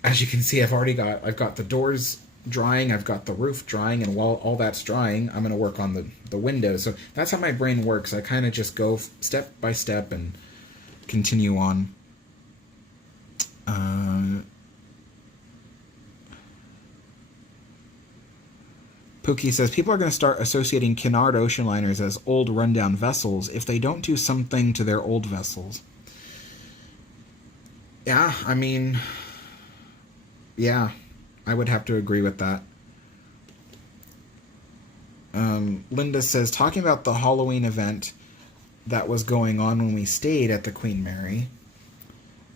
as you can see, I've got the doors drying, I've got the roof drying, and while all that's drying, I'm going to work on the windows. So that's how my brain works. I kind of just go step by step and continue on. Pookie says, people are going to start associating Cunard ocean liners as old rundown vessels if they don't do something to their old vessels. Yeah, I mean, yeah, I would have to agree with that. Linda says, talking about the Halloween event that was going on when we stayed at the Queen Mary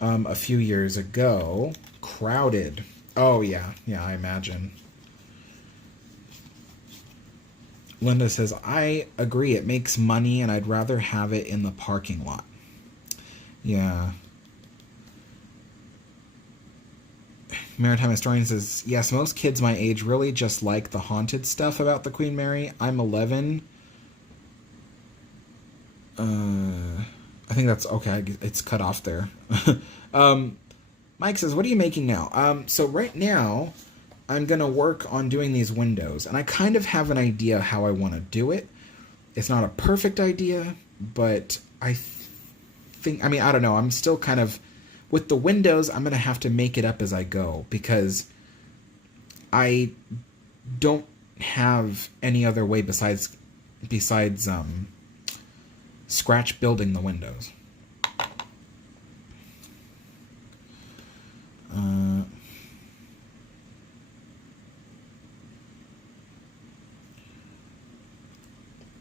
a few years ago, crowded. Oh, yeah, I imagine. Linda says, I agree, it makes money and I'd rather have it in the parking lot. Yeah. Maritime Historian says, yes, most kids my age really just like the haunted stuff about the Queen Mary. I'm 11. I think that's okay. It's cut off there. Mike says, what are you making now? So right now, I'm going to work on doing these windows. And I kind of have an idea how I want to do it. It's not a perfect idea, but I think, I mean, I don't know. I'm still kind of, with the windows, I'm going to have to make it up as I go, because I don't have any other way besides scratch building the windows.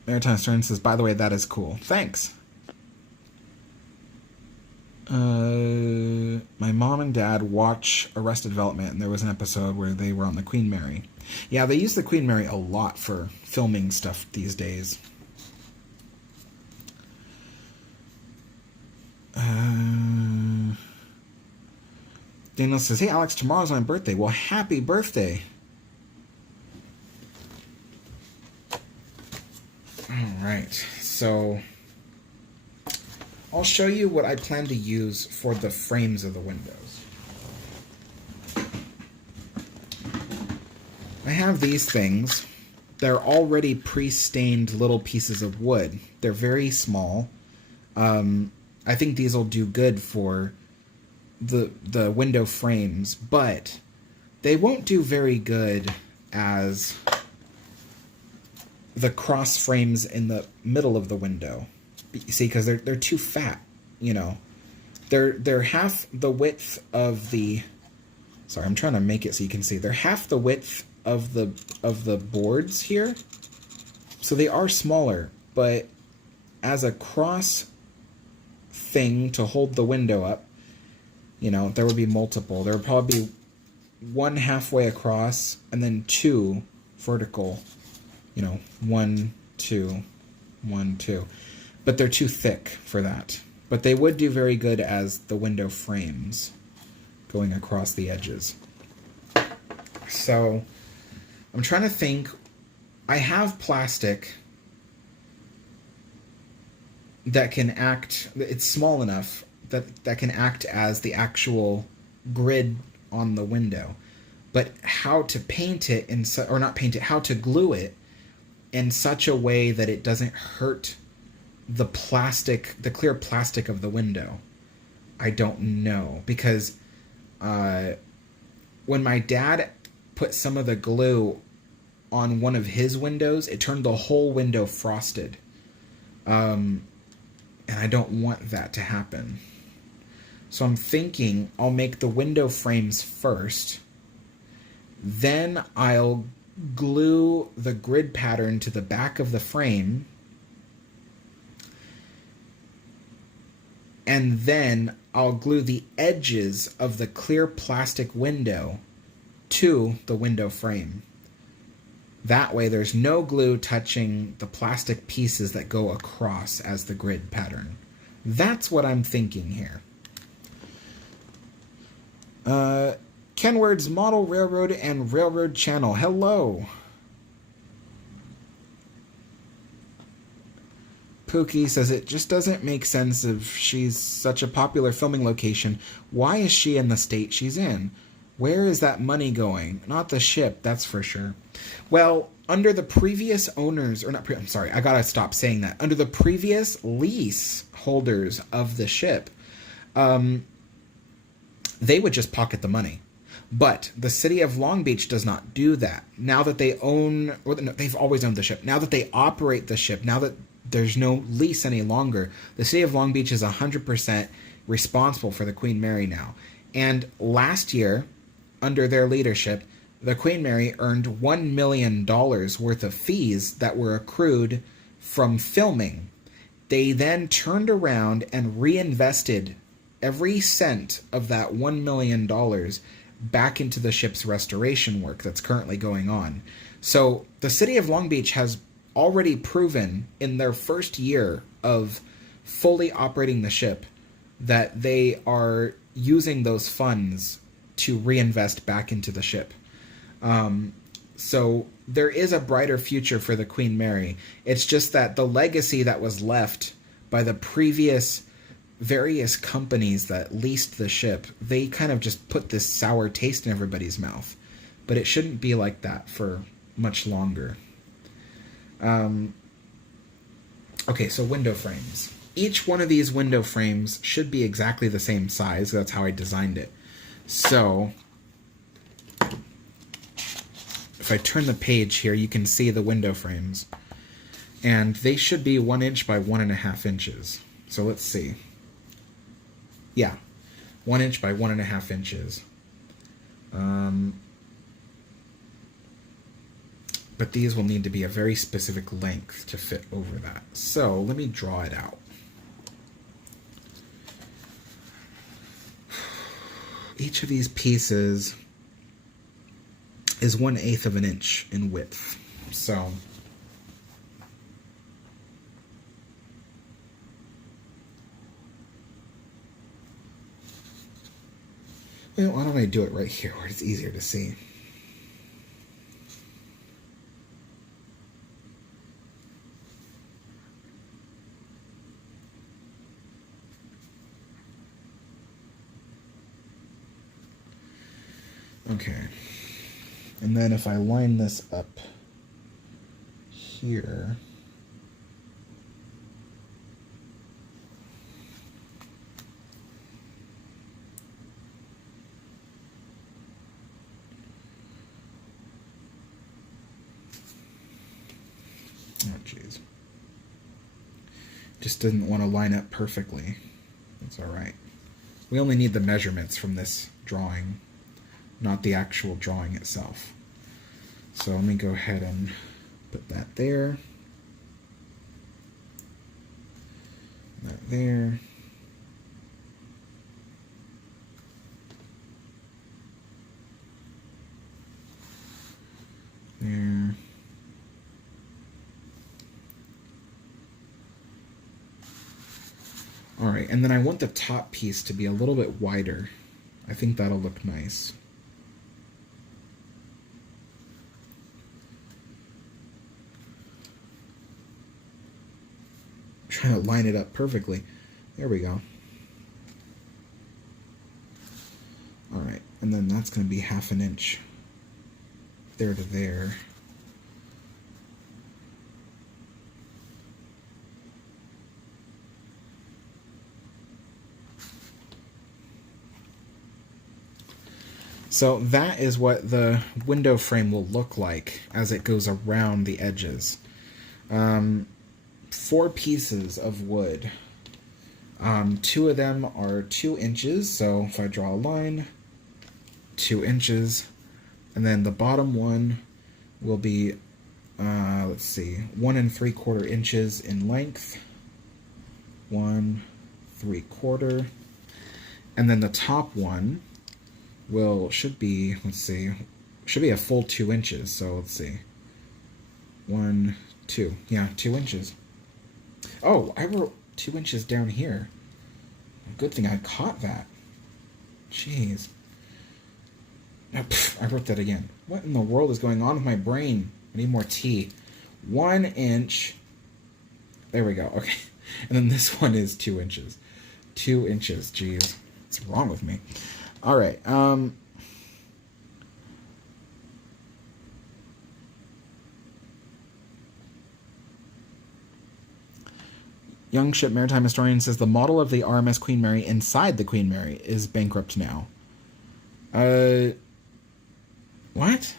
Maritime Stern says, by the way, that is cool. Thanks. My mom and dad watch Arrested Development, and there was an episode where they were on the Queen Mary. Yeah, they use the Queen Mary a lot for filming stuff these days. Daniel says, hey, Alex, tomorrow's my birthday. Well, happy birthday. Alright, so I'll show you what I plan to use for the frames of the windows. I have these things. They're already pre-stained little pieces of wood. They're very small. I think these will do good for the window frames, but they won't do very good as the cross frames in the middle of the window. You see, because they're too fat, you know. They're half the width of the... Sorry, I'm trying to make it so you can see. They're half the width of the boards here. So they are smaller, but as a cross thing to hold the window up, you know, there would be multiple. There would probably be one halfway across and then two vertical. You know, 1, 2, 1, 2. But they're too thick for that. But they would do very good as the window frames going across the edges. So, I'm trying to think. I have plastic that can act, it's small enough that can act as the actual grid on the window. But how to paint it, or not paint it, how to glue it in such a way that it doesn't hurt the plastic, the clear plastic of the window, I don't know. Because when my dad put some of the glue on one of his windows, it turned the whole window frosted. And I don't want that to happen. So I'm thinking I'll make the window frames first. Then I'll glue the grid pattern to the back of the frame. And then I'll glue the edges of the clear plastic window to the window frame. That way there's no glue touching the plastic pieces that go across as the grid pattern. That's what I'm thinking here. Kenward's Model Railroad and Railroad Channel. Hello. Pookie says it just doesn't make sense if she's such a popular filming location. Why is she in the state she's in? Where is that money going? Not the ship, that's for sure. Well, under the previous owners, or not, I'm sorry, I gotta stop saying that. Under the previous lease holders of the ship, they would just pocket the money. But the city of Long Beach does not do that. Now that they own, or no, they've always owned the ship. Now that they operate the ship, now that there's no lease any longer, the city of Long Beach is 100% responsible for the Queen Mary now. And last year, under their leadership, the Queen Mary earned $1 million worth of fees that were accrued from filming. They then turned around and reinvested every cent of that $1 million back into the ship's restoration work that's currently going on. So the city of Long Beach has already proven in their first year of fully operating the ship that they are using those funds to reinvest back into the ship. So there is a brighter future for the Queen Mary. It's just that the legacy that was left by the previous various companies that leased the ship, they kind of just put this sour taste in everybody's mouth. But it shouldn't be like that for much longer. Okay, so window frames. Each one of these window frames should be exactly the same size. That's how I designed it. So, if I turn the page here, you can see the window frames. And they should be 1 inch by 1.5 inches. So let's see. Yeah, 1 inch by 1.5 inches. But these will need to be a very specific length to fit over that. So let me draw it out. Each of these pieces is 1/8 of an inch in width. So well, why don't I do it right here where it's easier to see? Okay. And then if I line this up here, oh jeez, just didn't want to line up perfectly. That's all right. We only need the measurements from this drawing, not the actual drawing itself. So let me go ahead and put that there, that there, there. All right, and then I want the top piece to be a little bit wider. I think that'll look nice. Trying to line it up perfectly. There we go. All right, and then that's going to be 1/2 inch there to there. So that is what the window frame will look like as it goes around the edges. 4 pieces of wood. 2 of them are 2 inches, so if I draw a line, 2 inches, and then the bottom one will be, let's see, 1 3/4 inches in length, 1 3/4, and then the top one should be, let's see, should be a full 2 inches. So let's see, 1 2, yeah, 2 inches. Oh, I wrote 2 inches down here. Good thing I caught that. Jeez. I wrote that again. What in the world is going on with my brain? I need more tea. 1 inch. There we go. Okay. And then this one is 2 inches. 2 inches. Jeez. What's wrong with me? All right. Young Ship Maritime Historian says the model of the RMS Queen Mary inside the Queen Mary is bankrupt now. What?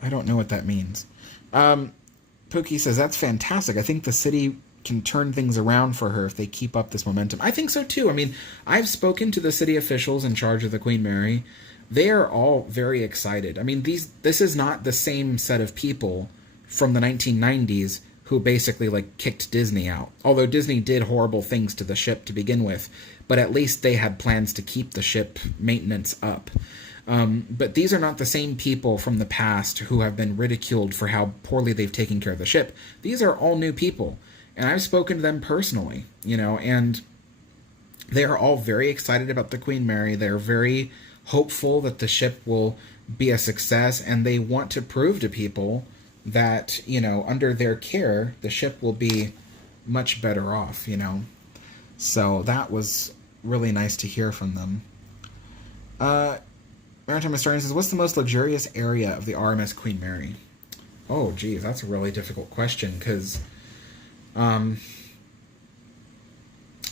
I don't know what that means. Pookie says that's fantastic. I think the city can turn things around for her if they keep up this momentum. I think so too. I mean, I've spoken to the city officials in charge of the Queen Mary. They are all very excited. I mean, this is not the same set of people from the 1990s who basically like kicked Disney out. Although Disney did horrible things to the ship to begin with, but at least they had plans to keep the ship maintenance up. But these are not the same people from the past who have been ridiculed for how poorly they've taken care of the ship. These are all new people, and I've spoken to them personally, and they are all very excited about the Queen Mary. They're very hopeful that the ship will be a success, and they want to prove to people that, under their care, the ship will be much better off, So that was really nice to hear from them. Maritime Historian says, what's the most luxurious area of the RMS Queen Mary? Oh, geez, that's a really difficult question, because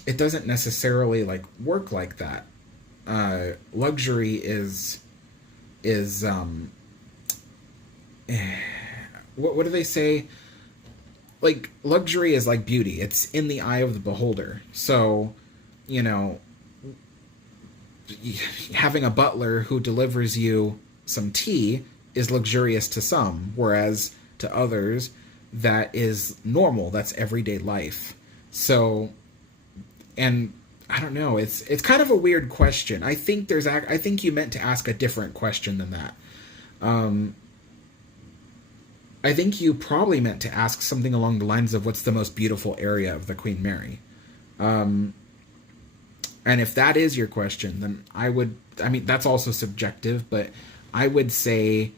it doesn't necessarily, work like that. Luxury is what do they say? Like, luxury is like beauty. It's in the eye of the beholder. So, you know, having a butler who delivers you some tea is luxurious to some, whereas to others, that is normal. That's everyday life. So, and I don't know. It's kind of a weird question. I think you meant to ask a different question than that. Um, I think you probably meant to ask something along the lines of what's the most beautiful area of the Queen Mary. Um, and if that is your question, then I mean, that's also subjective, but I would say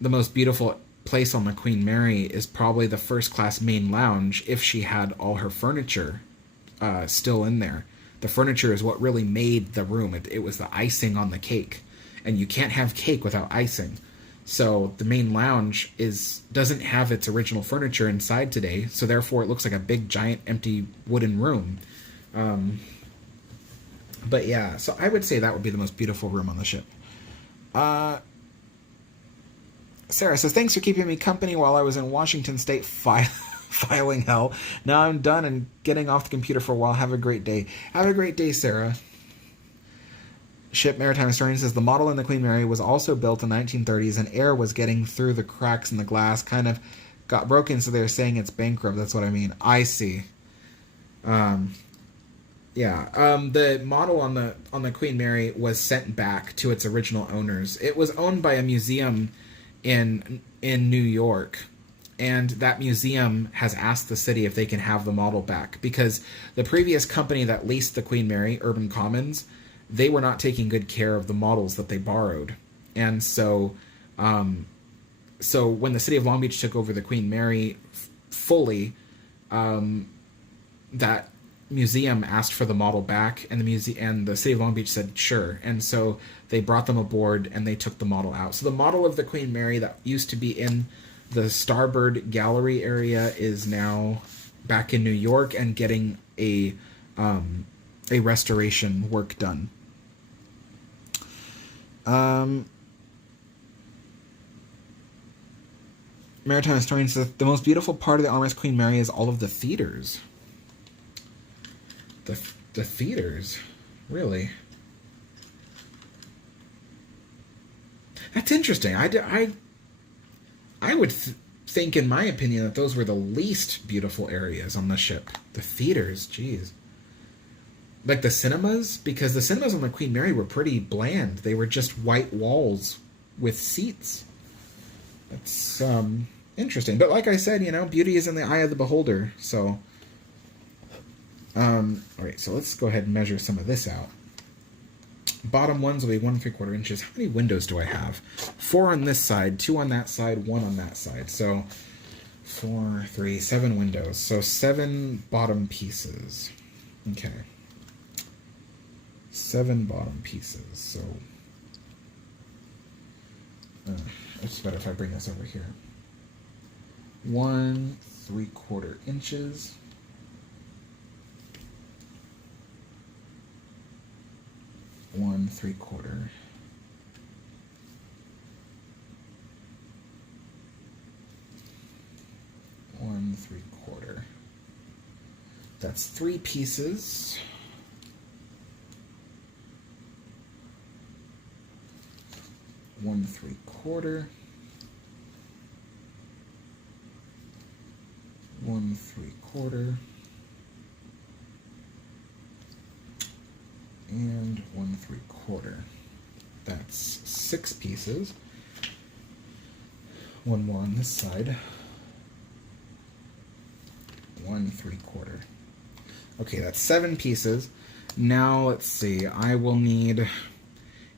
the most beautiful place on the Queen Mary is probably the first class main lounge if she had all her furniture still in there. The furniture is what really made the room. It was the icing on the cake. And you can't have cake without icing. So the main lounge doesn't have its original furniture inside today, so therefore it looks like a big giant empty wooden room. Um, but yeah, so I would say that would be the most beautiful room on the ship. Uh, Sarah says, thanks for keeping me company while I was in Washington State filing hell. Now I'm done and getting off the computer for a while. Have a great day. Have a great day, Sarah. Ship Maritime Historian says, the model in the Queen Mary was also built in the 1930s and air was getting through the cracks in the glass, kind of got broken, so they're saying it's bankrupt. That's what I mean. I see. The model on the Queen Mary was sent back to its original owners. It was owned by a museum in New York, and that museum has asked the city if they can have the model back because the previous company that leased the Queen Mary, Urban Commons, they were not taking good care of the models that they borrowed. And so when the city of Long Beach took over the Queen Mary fully, that museum asked for the model back, and the city of Long Beach said sure. And so they brought them aboard and they took the model out. So the model of the Queen Mary that used to be in the Starboard Gallery area is now back in New York and getting a restoration work done. Maritime Historian says, the most beautiful part of the RMS Queen Mary is all of the theaters. The theaters? Really? That's interesting. I would think, in my opinion, that those were the least beautiful areas on the ship. The theaters, jeez. Like the cinemas, because the cinemas on the Queen Mary were pretty bland. They were just white walls with seats. That's interesting. But like I said, beauty is in the eye of the beholder. So, all right. So let's go ahead and measure some of this out. Bottom ones will be 1 3/4 inches. How many windows do I have? 4 on this side, 2 on that side, 1 on that side. So 4, 3, 7 windows. So 7 bottom pieces. Okay. 7 bottom pieces. So it's better if I bring this over here. 1 3/4 inches. 1 3/4. 1 3/4. That's 3 pieces. 1 3/4. 1 3/4. And 1 3/4. That's 6 pieces. 1 more on this side. 1 3/4. Okay, that's 7 pieces. Now let's see. I will need,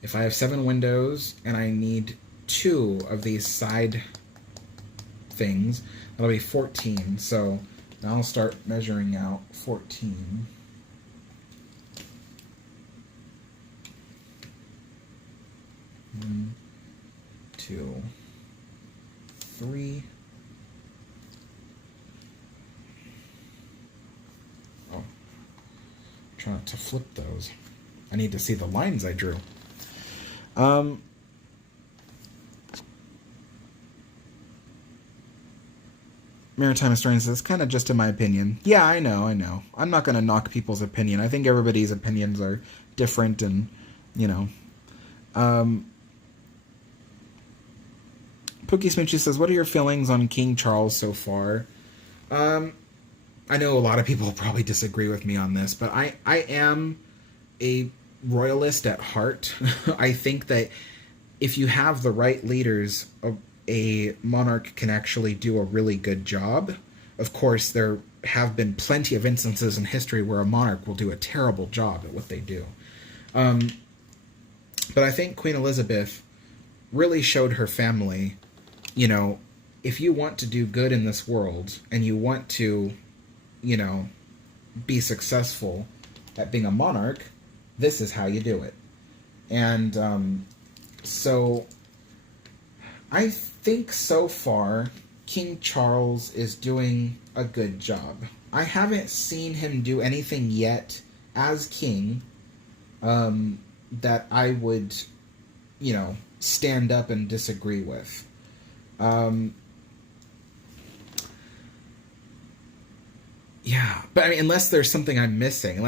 if I have 7 windows and I need 2 of these side things, that'll be 14. So now I'll start measuring out 14. 1 2 3. Oh, try not to flip those. I need to see the lines I drew. Maritime Historian says, kind of just in my opinion. Yeah, I know. I'm not going to knock people's opinion. I think everybody's opinions are different and, you know. Pookie Smoochy says, what are your feelings on King Charles so far? I know a lot of people probably disagree with me on this, but I am a royalist at heart. I think that if you have the right leaders, a monarch can actually do a really good job. Of course, there have been plenty of instances in history where a monarch will do a terrible job at what they do. But I think Queen Elizabeth really showed her family, you know, if you want to do good in this world and you want to, you know, be successful at being a monarch, this is how you do it. And so I think so far King Charles is doing a good job. I haven't seen him do anything yet as king that I would, you know, stand up and disagree with. Yeah, but I mean, unless there's something I'm missing,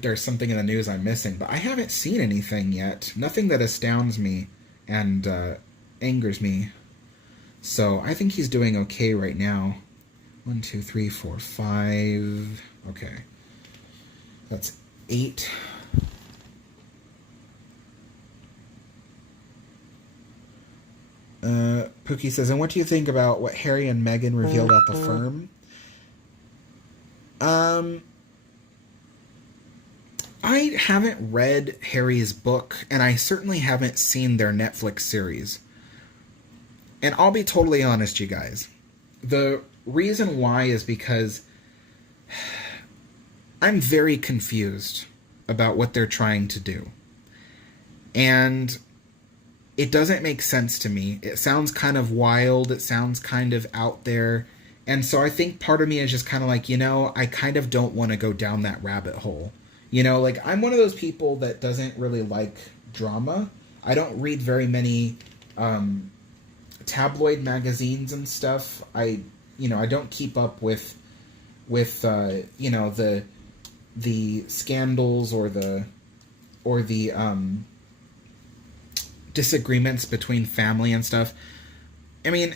there's something in the news I'm missing, but I haven't seen anything yet. Nothing that astounds me and angers me. So I think he's doing okay right now. 1, 2, 3, 4, 5. Okay. That's 8. Pookie says, and what do you think about what Harry and Meghan revealed at the firm? I haven't read Harry's book, and I certainly haven't seen their Netflix series. And I'll be totally honest, you guys. The reason why is because I'm very confused about what they're trying to do. And it doesn't make sense to me. It sounds kind of wild. It sounds kind of out there. And so I think part of me is just kind of like, you know, I kind of don't want to go down that rabbit hole. You know, like, I'm one of those people that doesn't really like drama. I don't read very many tabloid magazines and stuff. I don't keep up with you know, the scandals or the disagreements between family and stuff. I mean,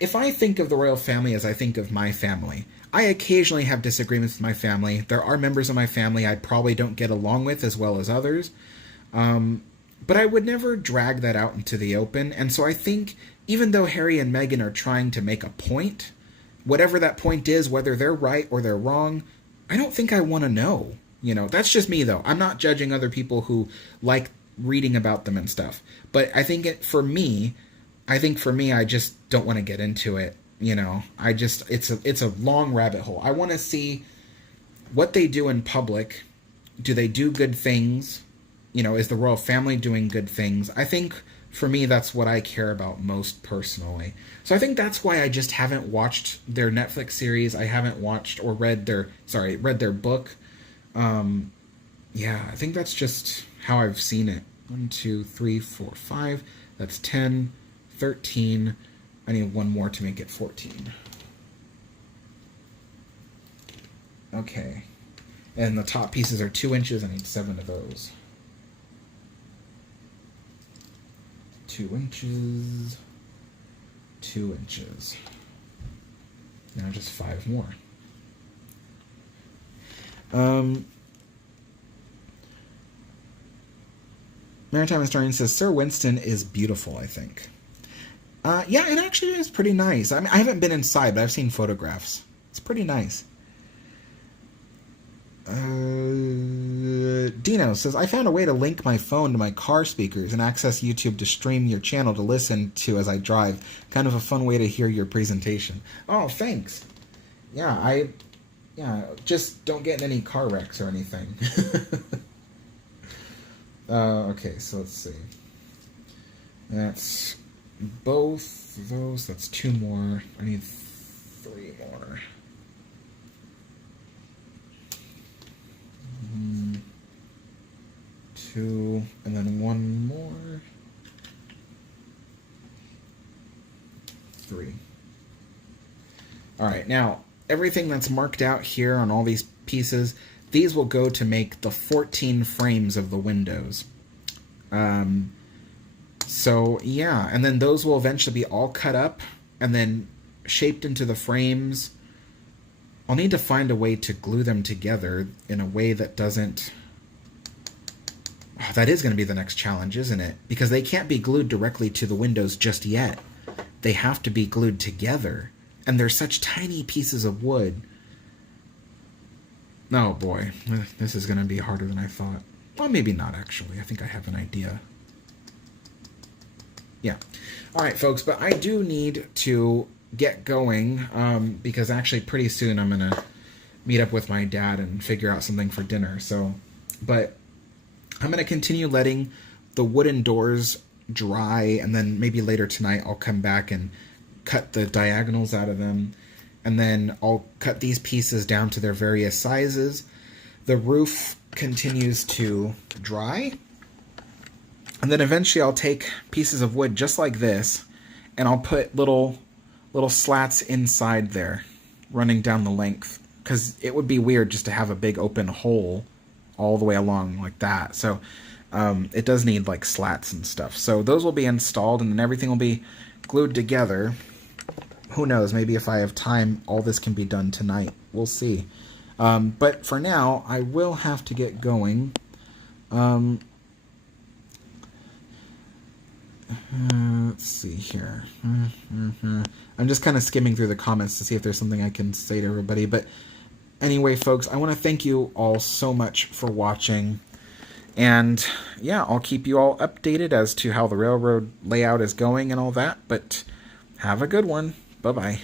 if I think of the royal family as I think of my family, I occasionally have disagreements with my family. There are members of my family I probably don't get along with as well as others. But I would never drag that out into the open. And so I think even though Harry and Meghan are trying to make a point, whatever that point is, whether they're right or they're wrong, I don't think I want to know. You know, that's just me, though. I'm not judging other people who like reading about them and stuff. But I think for me, I just don't want to get into it. You know, it's a long rabbit hole. I want to see what they do in public. Do they do good things? You know, is the royal family doing good things? I think for me, that's what I care about most personally. So I think that's why I just haven't watched their Netflix series. I haven't watched or read their book. Yeah, I think that's just how I've seen it. 1, 2, 3, 4, 5. That's 10, 13. I need one more to make it 14. Okay. And the top pieces are 2 inches. I need 7 of those. 2 inches. 2 inches. Now just 5 more. Maritime Historian says, Sir Winston is beautiful, I think. Yeah, it actually is pretty nice. I mean, I haven't been inside, but I've seen photographs. It's pretty nice. Dino says, I found a way to link my phone to my car speakers and access YouTube to stream your channel to listen to as I drive. Kind of a fun way to hear your presentation. Oh, thanks. Yeah, just don't get in any car wrecks or anything. Okay, so let's see. That's both of those. That's 2 more. I need 3 more. 2, and then 1 more. 3. All right, now everything that's marked out here on all these pieces, these will go to make the 14 frames of the windows. So yeah, and then those will eventually be all cut up and then shaped into the frames. I'll need to find a way to glue them together in a way that doesn't... Oh, that is going to be the next challenge, isn't it? Because they can't be glued directly to the windows just yet. They have to be glued together. And they're such tiny pieces of wood. Oh boy, this is going to be harder than I thought. Well, maybe not actually. I think I have an idea. Yeah. All right, folks, but I do need to get going because actually pretty soon I'm going to meet up with my dad and figure out something for dinner. So, but I'm going to continue letting the wooden doors dry, and then maybe later tonight I'll come back and cut the diagonals out of them, and then I'll cut these pieces down to their various sizes. The roof continues to dry, and then eventually I'll take pieces of wood just like this, and I'll put little slats inside there, running down the length, because it would be weird just to have a big open hole all the way along like that. So it does need like slats and stuff. So those will be installed, and then everything will be glued together. Who knows, maybe if I have time, all this can be done tonight. We'll see. But for now, I will have to get going. Let's see here. I'm just kind of skimming through the comments to see if there's something I can say to everybody. But anyway, folks, I want to thank you all so much for watching. And yeah, I'll keep you all updated as to how the railroad layout is going and all that. But have a good one. Bye-bye.